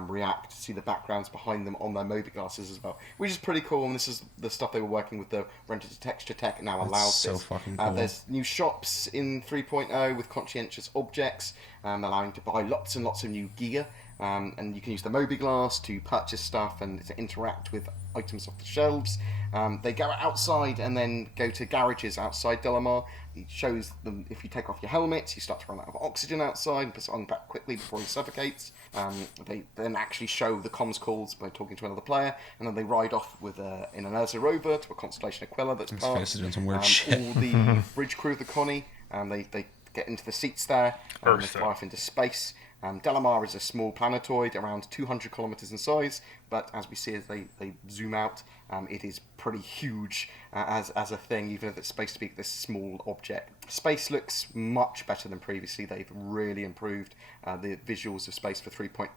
react, see the backgrounds behind them on their mobiGlasses as well, which is pretty cool. And this is the stuff they were working with. The rented to texture tech now allows so this. fucking cool. There's new shops in 3.0 with conscientious objects, allowing you to buy lots and lots of new gear. And you can use the mobiGlass to purchase stuff and to interact with items off the shelves. They go outside and then go to garages outside Delamar. It shows them if you take off your helmet, you start to run out of oxygen outside and put it on back quickly before he suffocates. They then actually show the comms calls by talking to another player, and then they ride off with in an Ursa rover to a Constellation Aquila that's His parked. face is doing some weird shit. All the bridge crew of the Connie, they get into the seats there, and they Ursa. fly off into space. Delamar is a small planetoid, around 200 kilometers in size, but as we see as they zoom out, it is pretty huge as a thing, even if it's supposed to be this small object. Space looks much better than previously. They've really improved the visuals of space for 3.0.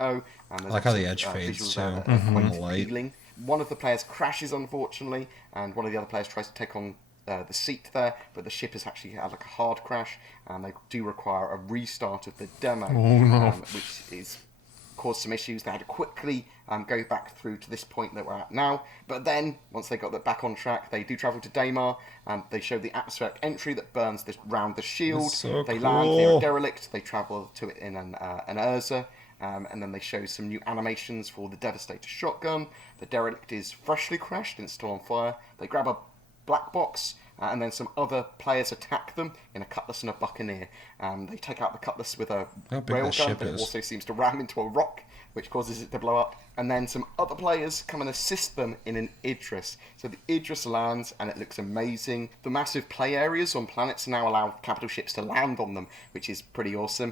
I like how the edge fades, too, on the light. Appealing. One of the players crashes, unfortunately, and one of the other players tries to take on the seat there, but the ship has actually had like a hard crash, and they do require a restart of the demo, which is caused some issues. They had to quickly go back through to this point that we're at now, but then once they got that back on track, they do travel to Daymar, and they show the atmospheric entry that burns round the shield. That's so they land, they're cool. a derelict, they travel to it in an Ursa. And then they show some new animations for the Devastator shotgun. The derelict is freshly crashed and it's still on fire. They grab a black box, and then some other players attack them in a cutlass and a buccaneer. They take out the cutlass with a How big that railgun, ship but it is. also seems to ram into a rock, which causes it to blow up. And then some other players come and assist them in an Idris. So the Idris lands, and it looks amazing. The massive play areas on planets now allow capital ships to land on them, which is pretty awesome.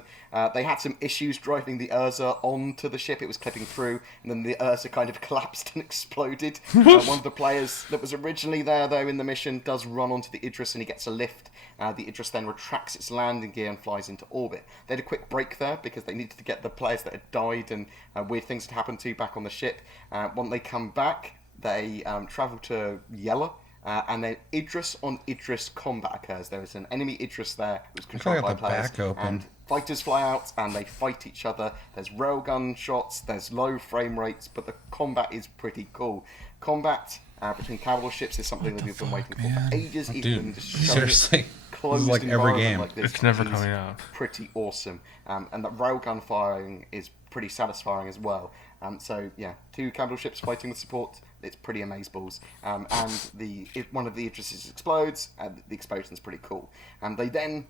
They had some issues driving the Ursa onto the ship. It was clipping through, and then the Ursa kind of collapsed and exploded. One of the players that was originally there, though, in the mission does run onto the Idris, and he gets a lift. The Idris then retracts its landing gear and flies into orbit. They had a quick break there because they needed to get the players that had died and weird things had happened to back on the ship. When they come back, they travel to Yella, and then Idris on Idris combat occurs. There is an enemy Idris there who's I controlled by got the players, back open. and fighters fly out and they fight each other. There's railgun shots, there's low frame rates, but the combat is pretty cool. Combat between capital ships is something that we've been waiting for ages. Dude, just showing it seriously, closed this is like every environment game. like this It's never is coming out. Pretty awesome, and that railgun firing is pretty satisfying as well. So yeah, 2 capital ships fighting with support. It's pretty amazeballs. And one of the Idrises explodes, and the explosion's pretty cool. And they then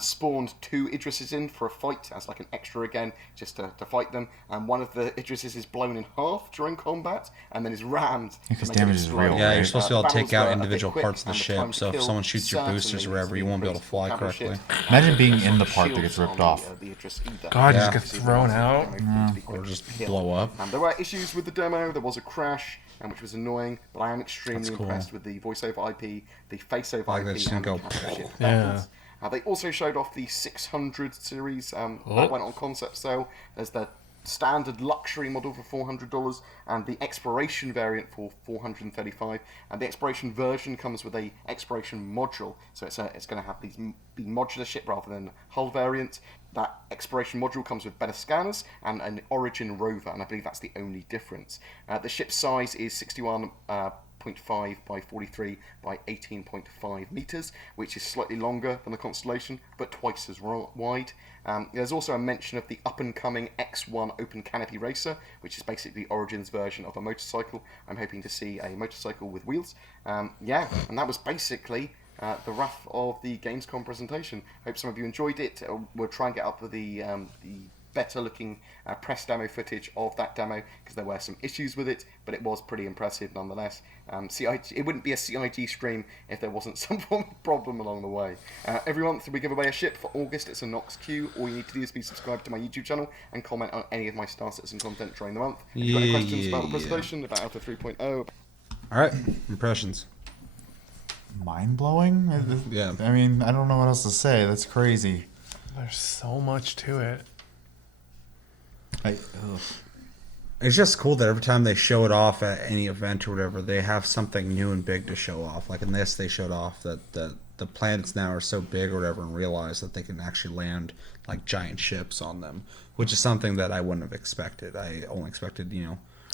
spawned 2 Idrises in for a fight as like an extra again, just to fight them. And one of the Idrises is blown in half during combat, and then is rammed. Because to make it damage is explode. real, Yeah, right? you're supposed to be able to take Battles out were a bit individual quick, parts of the and ship, time to so if kill someone shoots your boosters or certainly whatever, you won't be able to increased. fly Capital correctly. ships Imagine being in the shields part that gets ripped on the, off. the Idris either. God, you Yeah. just get thrown out. Or just blow up. There were issues with the demo. There was a crash, which was annoying. But I am extremely That's cool. impressed with the voiceover IP, the face-over Like they IP, just and the didn't go, capital ship Yeah. battles. They also showed off the 600 series that went on concept sale. There's the standard luxury model for $400 and the exploration variant for $435. And the exploration version comes with a exploration module, so it's going to have these be modular ship rather than hull variant. That exploration module comes with better scanners and an Origin rover, and I believe that's the only difference. The ship size is 61.5 by 43 by 18.5 meters, which is slightly longer than the Constellation, but twice as wide. There's also a mention of the up-and-coming X1 Open Canopy Racer, which is basically Origin's version of a motorcycle. I'm hoping to see a motorcycle with wheels. And that was basically the wrap of the Gamescom presentation. Hope some of you enjoyed it. We'll try and get up with the better looking press demo footage of that demo, because there were some issues with it, but it was pretty impressive nonetheless. It wouldn't be a CIG stream if there wasn't some form of problem along the way. Every month we give away a ship. For August it's a Nox Q. All you need to do is be subscribed to my YouTube channel and comment on any of my star citizen content during the month. If you've got any questions about the presentation, about Alpha 3.0, Alright, impressions. Mind-blowing? Yeah. I mean, I don't know what else to say. That's crazy. There's so much to it. It's just cool that every time they show it off at any event or whatever, they have something new and big to show off. Like in this, they showed off that the planets now are so big or whatever, and realize that they can actually land like giant ships on them, which is something that I wouldn't have expected. I only expected,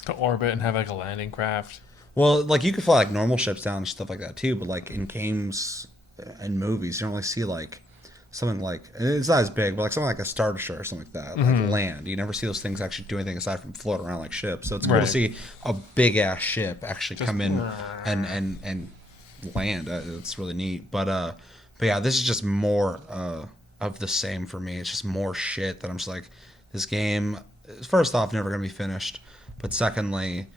To orbit and have like a landing craft. well, like you could fly like normal ships down and stuff like that too, but like in games and movies, you don't really see like something like, it's not as big, but like something like a Star Destroyer or something like that, like land. You never see those things actually do anything aside from float around like ships. So it's cool to Right. see a big ass ship actually come in and land. It's really neat. But yeah, this is just more of the same for me. It's just more shit that I'm just like, this game, first off, never gonna be finished, but secondly,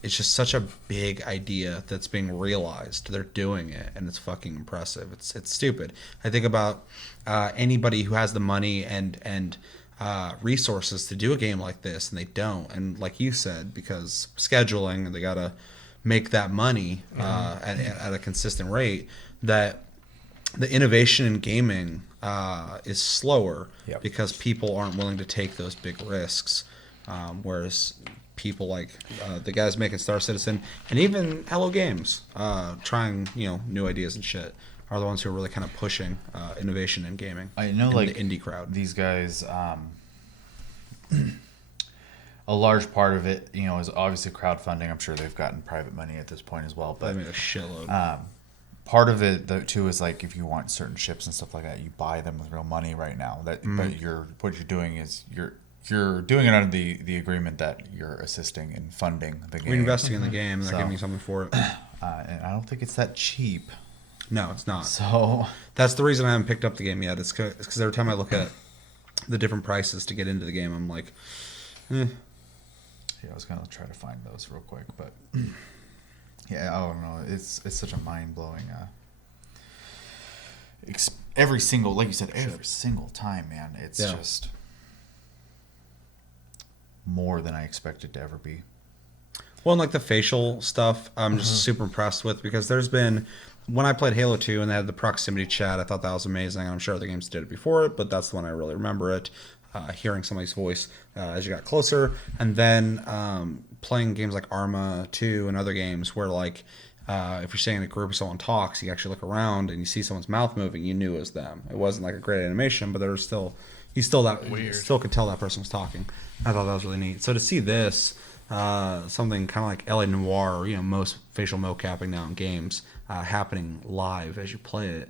it's just such a big idea that's being realized. They're doing it, and it's fucking impressive. It's stupid. I think about anybody who has the money and resources to do a game like this, and they don't. And like you said, because scheduling, and they gotta make that money at a consistent rate, that the innovation in gaming is slower because people aren't willing to take those big risks. Whereas people like the guys making Star Citizen and even Hello Games trying new ideas and shit are the ones who are really kind of pushing innovation in gaming. I know, in like the indie crowd. These guys, a large part of it, is obviously crowdfunding. I'm sure they've gotten private money at this point as well. They But made a shitload. part of it though too is like if you want certain ships and stuff like that, you buy them with real money right now. But what you're doing is you're doing it under the agreement that you're assisting in funding the game. We're investing in the game, and they're So- giving you something for it. And I don't think it's that cheap. No, it's not. So That's the reason I haven't picked up the game yet. It's because every time I look at the different prices to get into the game, I'm like, yeah, I was gonna try to find those real quick, but yeah, I don't know. It's such a mind blowing. Every single, like you said, every single time, man. It's Yeah. just more than I expected to ever be. well, and like the facial stuff, I'm just super impressed with, because there's been, when I played Halo 2 and they had the proximity chat, I thought that was amazing. I'm sure other games did it before it, but that's the one I really remember it. Hearing somebody's voice as you got closer, and then playing games like Arma 2 and other games where like if you're staying in a group or someone talks, you actually look around and you see someone's mouth moving, you knew it was them. It wasn't like a great animation, but there was still, you still could tell that person was talking. I thought that was really neat. So to see this, something kind of like LA Noire, or, most facial mocapping now in games, happening live as you play it,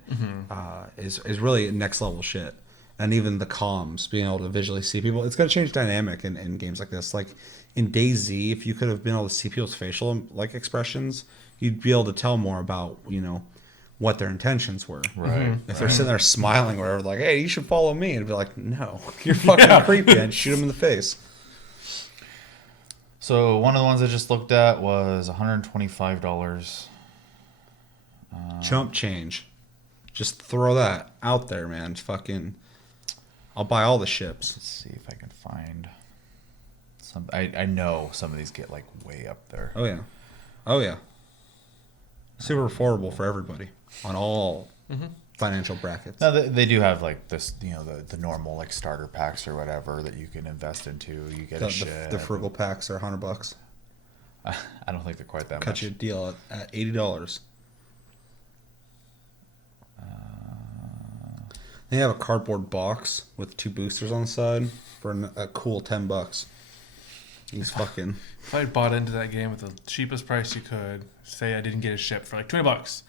is really next level shit. And even the comms, being able to visually see people, it's going to change dynamic in games like this. Like in DayZ, if you could have been able to see people's facial expressions, you'd be able to tell more about what their intentions were. Right. If they're sitting there smiling or whatever, like, hey, you should follow me, and be like, no, you're fucking creepy, and shoot them in the face. So one of the ones I just looked at was $125. Chump change. Just throw that out there, man. Fucking, I'll buy all the ships. Let's see if I can find some. I know some of these get like way up there. Oh yeah. Super affordable for everybody on all financial brackets. No, they do have like this, the normal like starter packs or whatever that you can invest into. You get a ship. The frugal packs are $100. I don't think they're quite that Cut much. you a deal at $80. They have a cardboard box with 2 boosters on the side for a cool $10. He's fucking. If I had bought into that game with the cheapest price you could, say I didn't get a ship for like $20.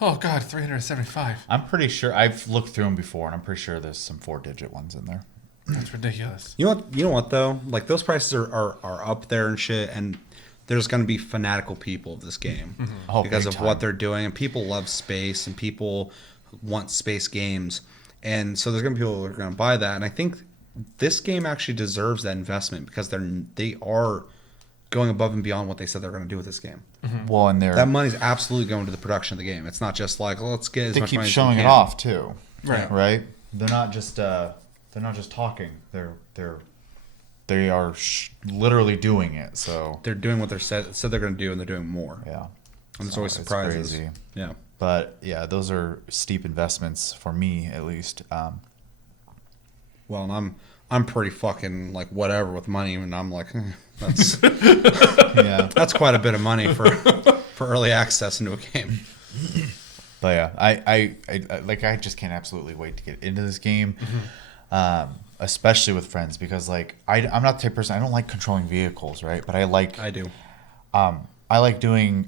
Oh god, $375. I'm pretty sure I've looked through them before, and I'm pretty sure there's some 4-digit ones in there. That's ridiculous. You know what though? Like those prices are up there and shit, and there's going to be fanatical people of this game Oh, because big of what time. they're doing, and people love space, and people want space games, and so there's going to be people who are going to buy that, and I think this game actually deserves that investment because they are going above and beyond what they said they're going to do with this game. Well, and That money's absolutely going to the production of the game. It's not just like, well, let's get as they much keep money showing as we it can. off too. Right. Right. They're not just talking. They are literally doing it. So They're doing what they said they're going to do, and they're doing more. yeah. And there's So always it's surprises. crazy. Yeah. But yeah, those are steep investments for me at least. Well, and I'm pretty fucking like whatever with money, and I'm like, that's Yeah. that's quite a bit of money for early access into a game. But yeah, I just can't absolutely wait to get into this game, especially with friends, because like I'm not the type of person, I don't like controlling vehicles, right? But I do. I like doing.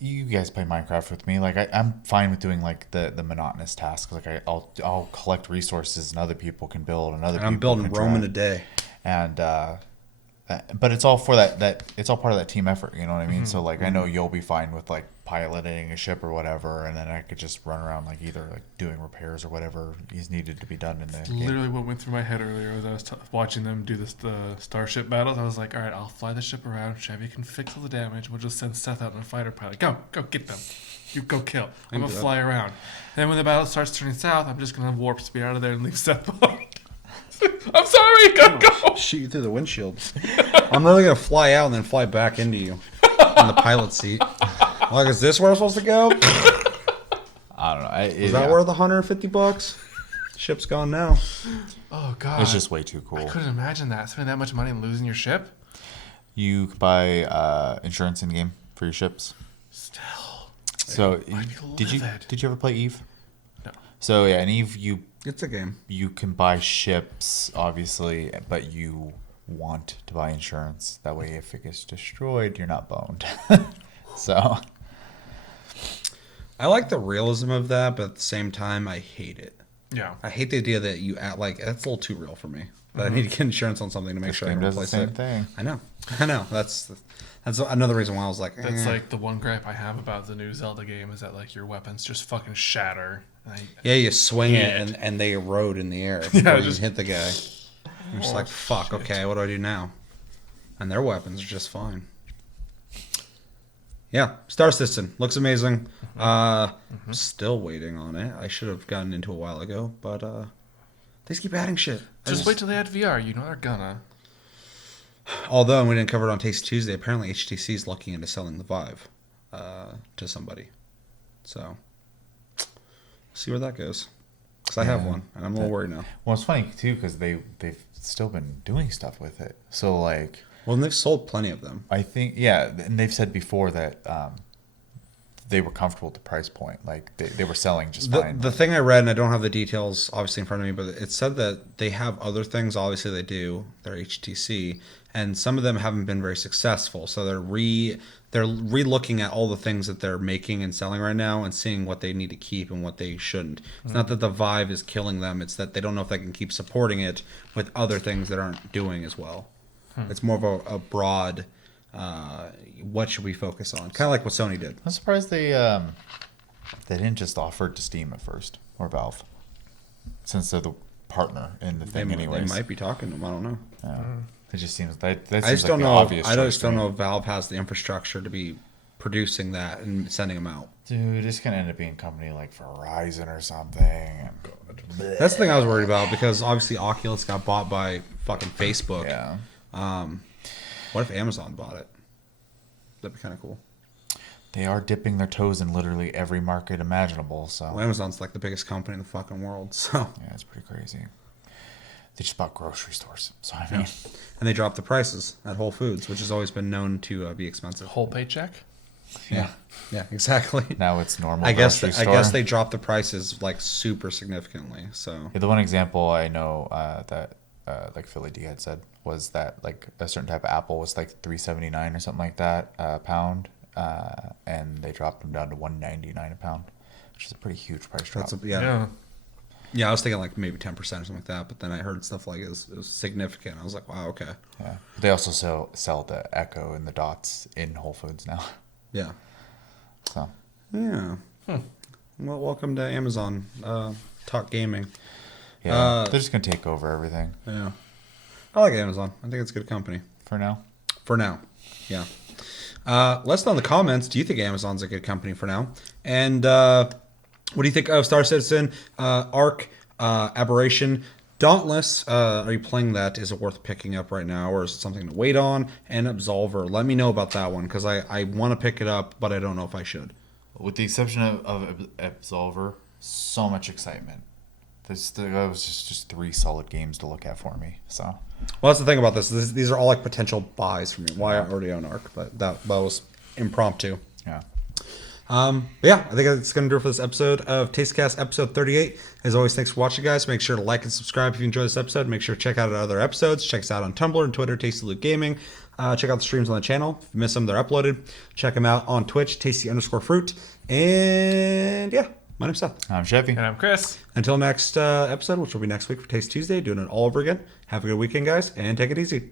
You guys play Minecraft with me. Like I'm fine with doing like the monotonous tasks. Like I'll collect resources and other people can build and other And I'm people building can Rome in try. a day. And but it's all for that it's all part of that team effort, you know what I mean? So like I know you'll be fine with like piloting a ship or whatever, and then I could just run around like either like doing repairs or whatever is needed to be done in the game. Literally what went through my head earlier as I was watching them do the starship battles. I was like, all right, I'll fly the ship around. Chevy can fix all the damage. We'll just send Seth out in a fighter pilot. Go get them. You go kill. I'm going to fly around. Then when the battle starts turning south, I'm just going to warp speed out of there and leave Seth behind. I'm sorry, go. Shoot you through the windshield. I'm really gonna fly out and then fly back into you in the pilot seat. Like, is this where I'm supposed to go? I don't know. Is that worth $150? Ship's gone now. Oh, God. It's just way too I cool. couldn't imagine that. Spending that much money and losing your ship? You could buy insurance in game for your ships. Still. So Why people did you live it? did you ever play Eve? No. So yeah, in Eve It's a game. you can buy ships, obviously, but you want to buy insurance. That way, if it gets destroyed, you're not boned. So, I like the realism of that, but at the same time, I hate it. Yeah. I hate the idea that you act like that's a little too real for me. But I need to get insurance on something to make this sure I game don't does the replace same it. thing. I know. That's another reason why I was like, That's like the one gripe I have about the new Zelda game is that like your weapons just fucking shatter. yeah, you swing it Can't. and they erode in the air before you just- hit the guy. You're just like, fuck, shit. okay, what do I do now? And their weapons are just fine. Yeah, Star Citizen looks amazing. Still waiting on it. I should have gotten into it a while ago, but they just keep adding shit. Just wait till they add VR. You know they're gonna. Although we didn't cover it on Taste Tuesday, apparently HTC is looking into selling the Vive to somebody. So, see where that goes. Because I have Yeah. one, and I'm a little worried now. well, it's funny too because they've still been doing stuff with it. So like, Well, and they've sold plenty of them. I think and they've said before that they were comfortable with the price point. Like they were selling just The, fine. the thing I read, and I don't have the details obviously in front of me, but it said that they have other things. Obviously, they do. They're HTC, and some of them haven't been very successful. So they're re-looking at all the things that they're making and selling right now, and seeing what they need to keep and what they shouldn't. It's not that the Vive is killing them; it's that they don't know if they can keep supporting it with other things that aren't doing as well. It's more of a broad. What should we focus on? Kind of like what Sony did. I'm surprised they didn't just offer it to Steam at first or Valve, since they're the partner in the thing, They anyways. might be talking to them. I don't know. Yeah. It just seems that seems I just like don't the know. obvious I choice just to don't me. know if Valve has the infrastructure to be producing that and sending them out. Dude, it's gonna end up being a company like Verizon or something. That's the thing I was worried about, because obviously Oculus got bought by fucking Facebook. Yeah. What if Amazon bought it? That'd be kind of cool. They are dipping their toes in literally every market imaginable. So Well, Amazon's like the biggest company in the fucking world, so. yeah, it's pretty crazy. They just bought grocery stores. So I mean, And they dropped the prices at Whole Foods, which has always been known to be expensive. Whole paycheck. Yeah, yeah, exactly. now it's normal. I guess grocery I guess store. they dropped the prices like super significantly. So Yeah, the one example I know that like Philly D had said was that like a certain type of apple was like $3.79 or something like that a pound, and they dropped them down to $1.99 a pound, which is a pretty huge price drop. that's yeah. I was thinking like maybe 10% or something like that, but then I heard stuff like it was significant. I was like, wow, okay, Yeah, they also sell the Echo and the Dots in Whole Foods now. yeah, So yeah. Well, welcome to Amazon. Talk gaming. yeah, they're just gonna take over everything Yeah, I like Amazon. I think it's a good company for now. for now. Yeah. Let us know in the comments. Do you think Amazon's a good company for now? And what do you think of Star Citizen, Arc, Aberration, Dauntless? Are you playing that? Is it worth picking up right now, or is it something to wait on? And Absolver. Let me know about that one, because I want to pick it up, but I don't know if I should. With the exception of Absolver, so much excitement. That was just 3 solid games to look at for me. So Well, that's the thing about this. These are all like potential buys for me. Why I already own Arc, but that was impromptu. yeah. But yeah, I think that's going to do it for this episode of Tastecast episode 38. As always, thanks for watching, guys. Make sure to like and subscribe if you enjoyed this episode. Make sure to check out our other episodes. Check us out on Tumblr and Twitter, Tasty Loot Gaming. Check out the streams on the channel. If you missed them, they're uploaded. Check them out on Twitch, Tasty_fruit. And yeah, my name's Seth. I'm Chevy. And I'm Chris. Until next episode, which will be next week for Taste Tuesday, doing it all over again. Have a good weekend, guys, and take it easy.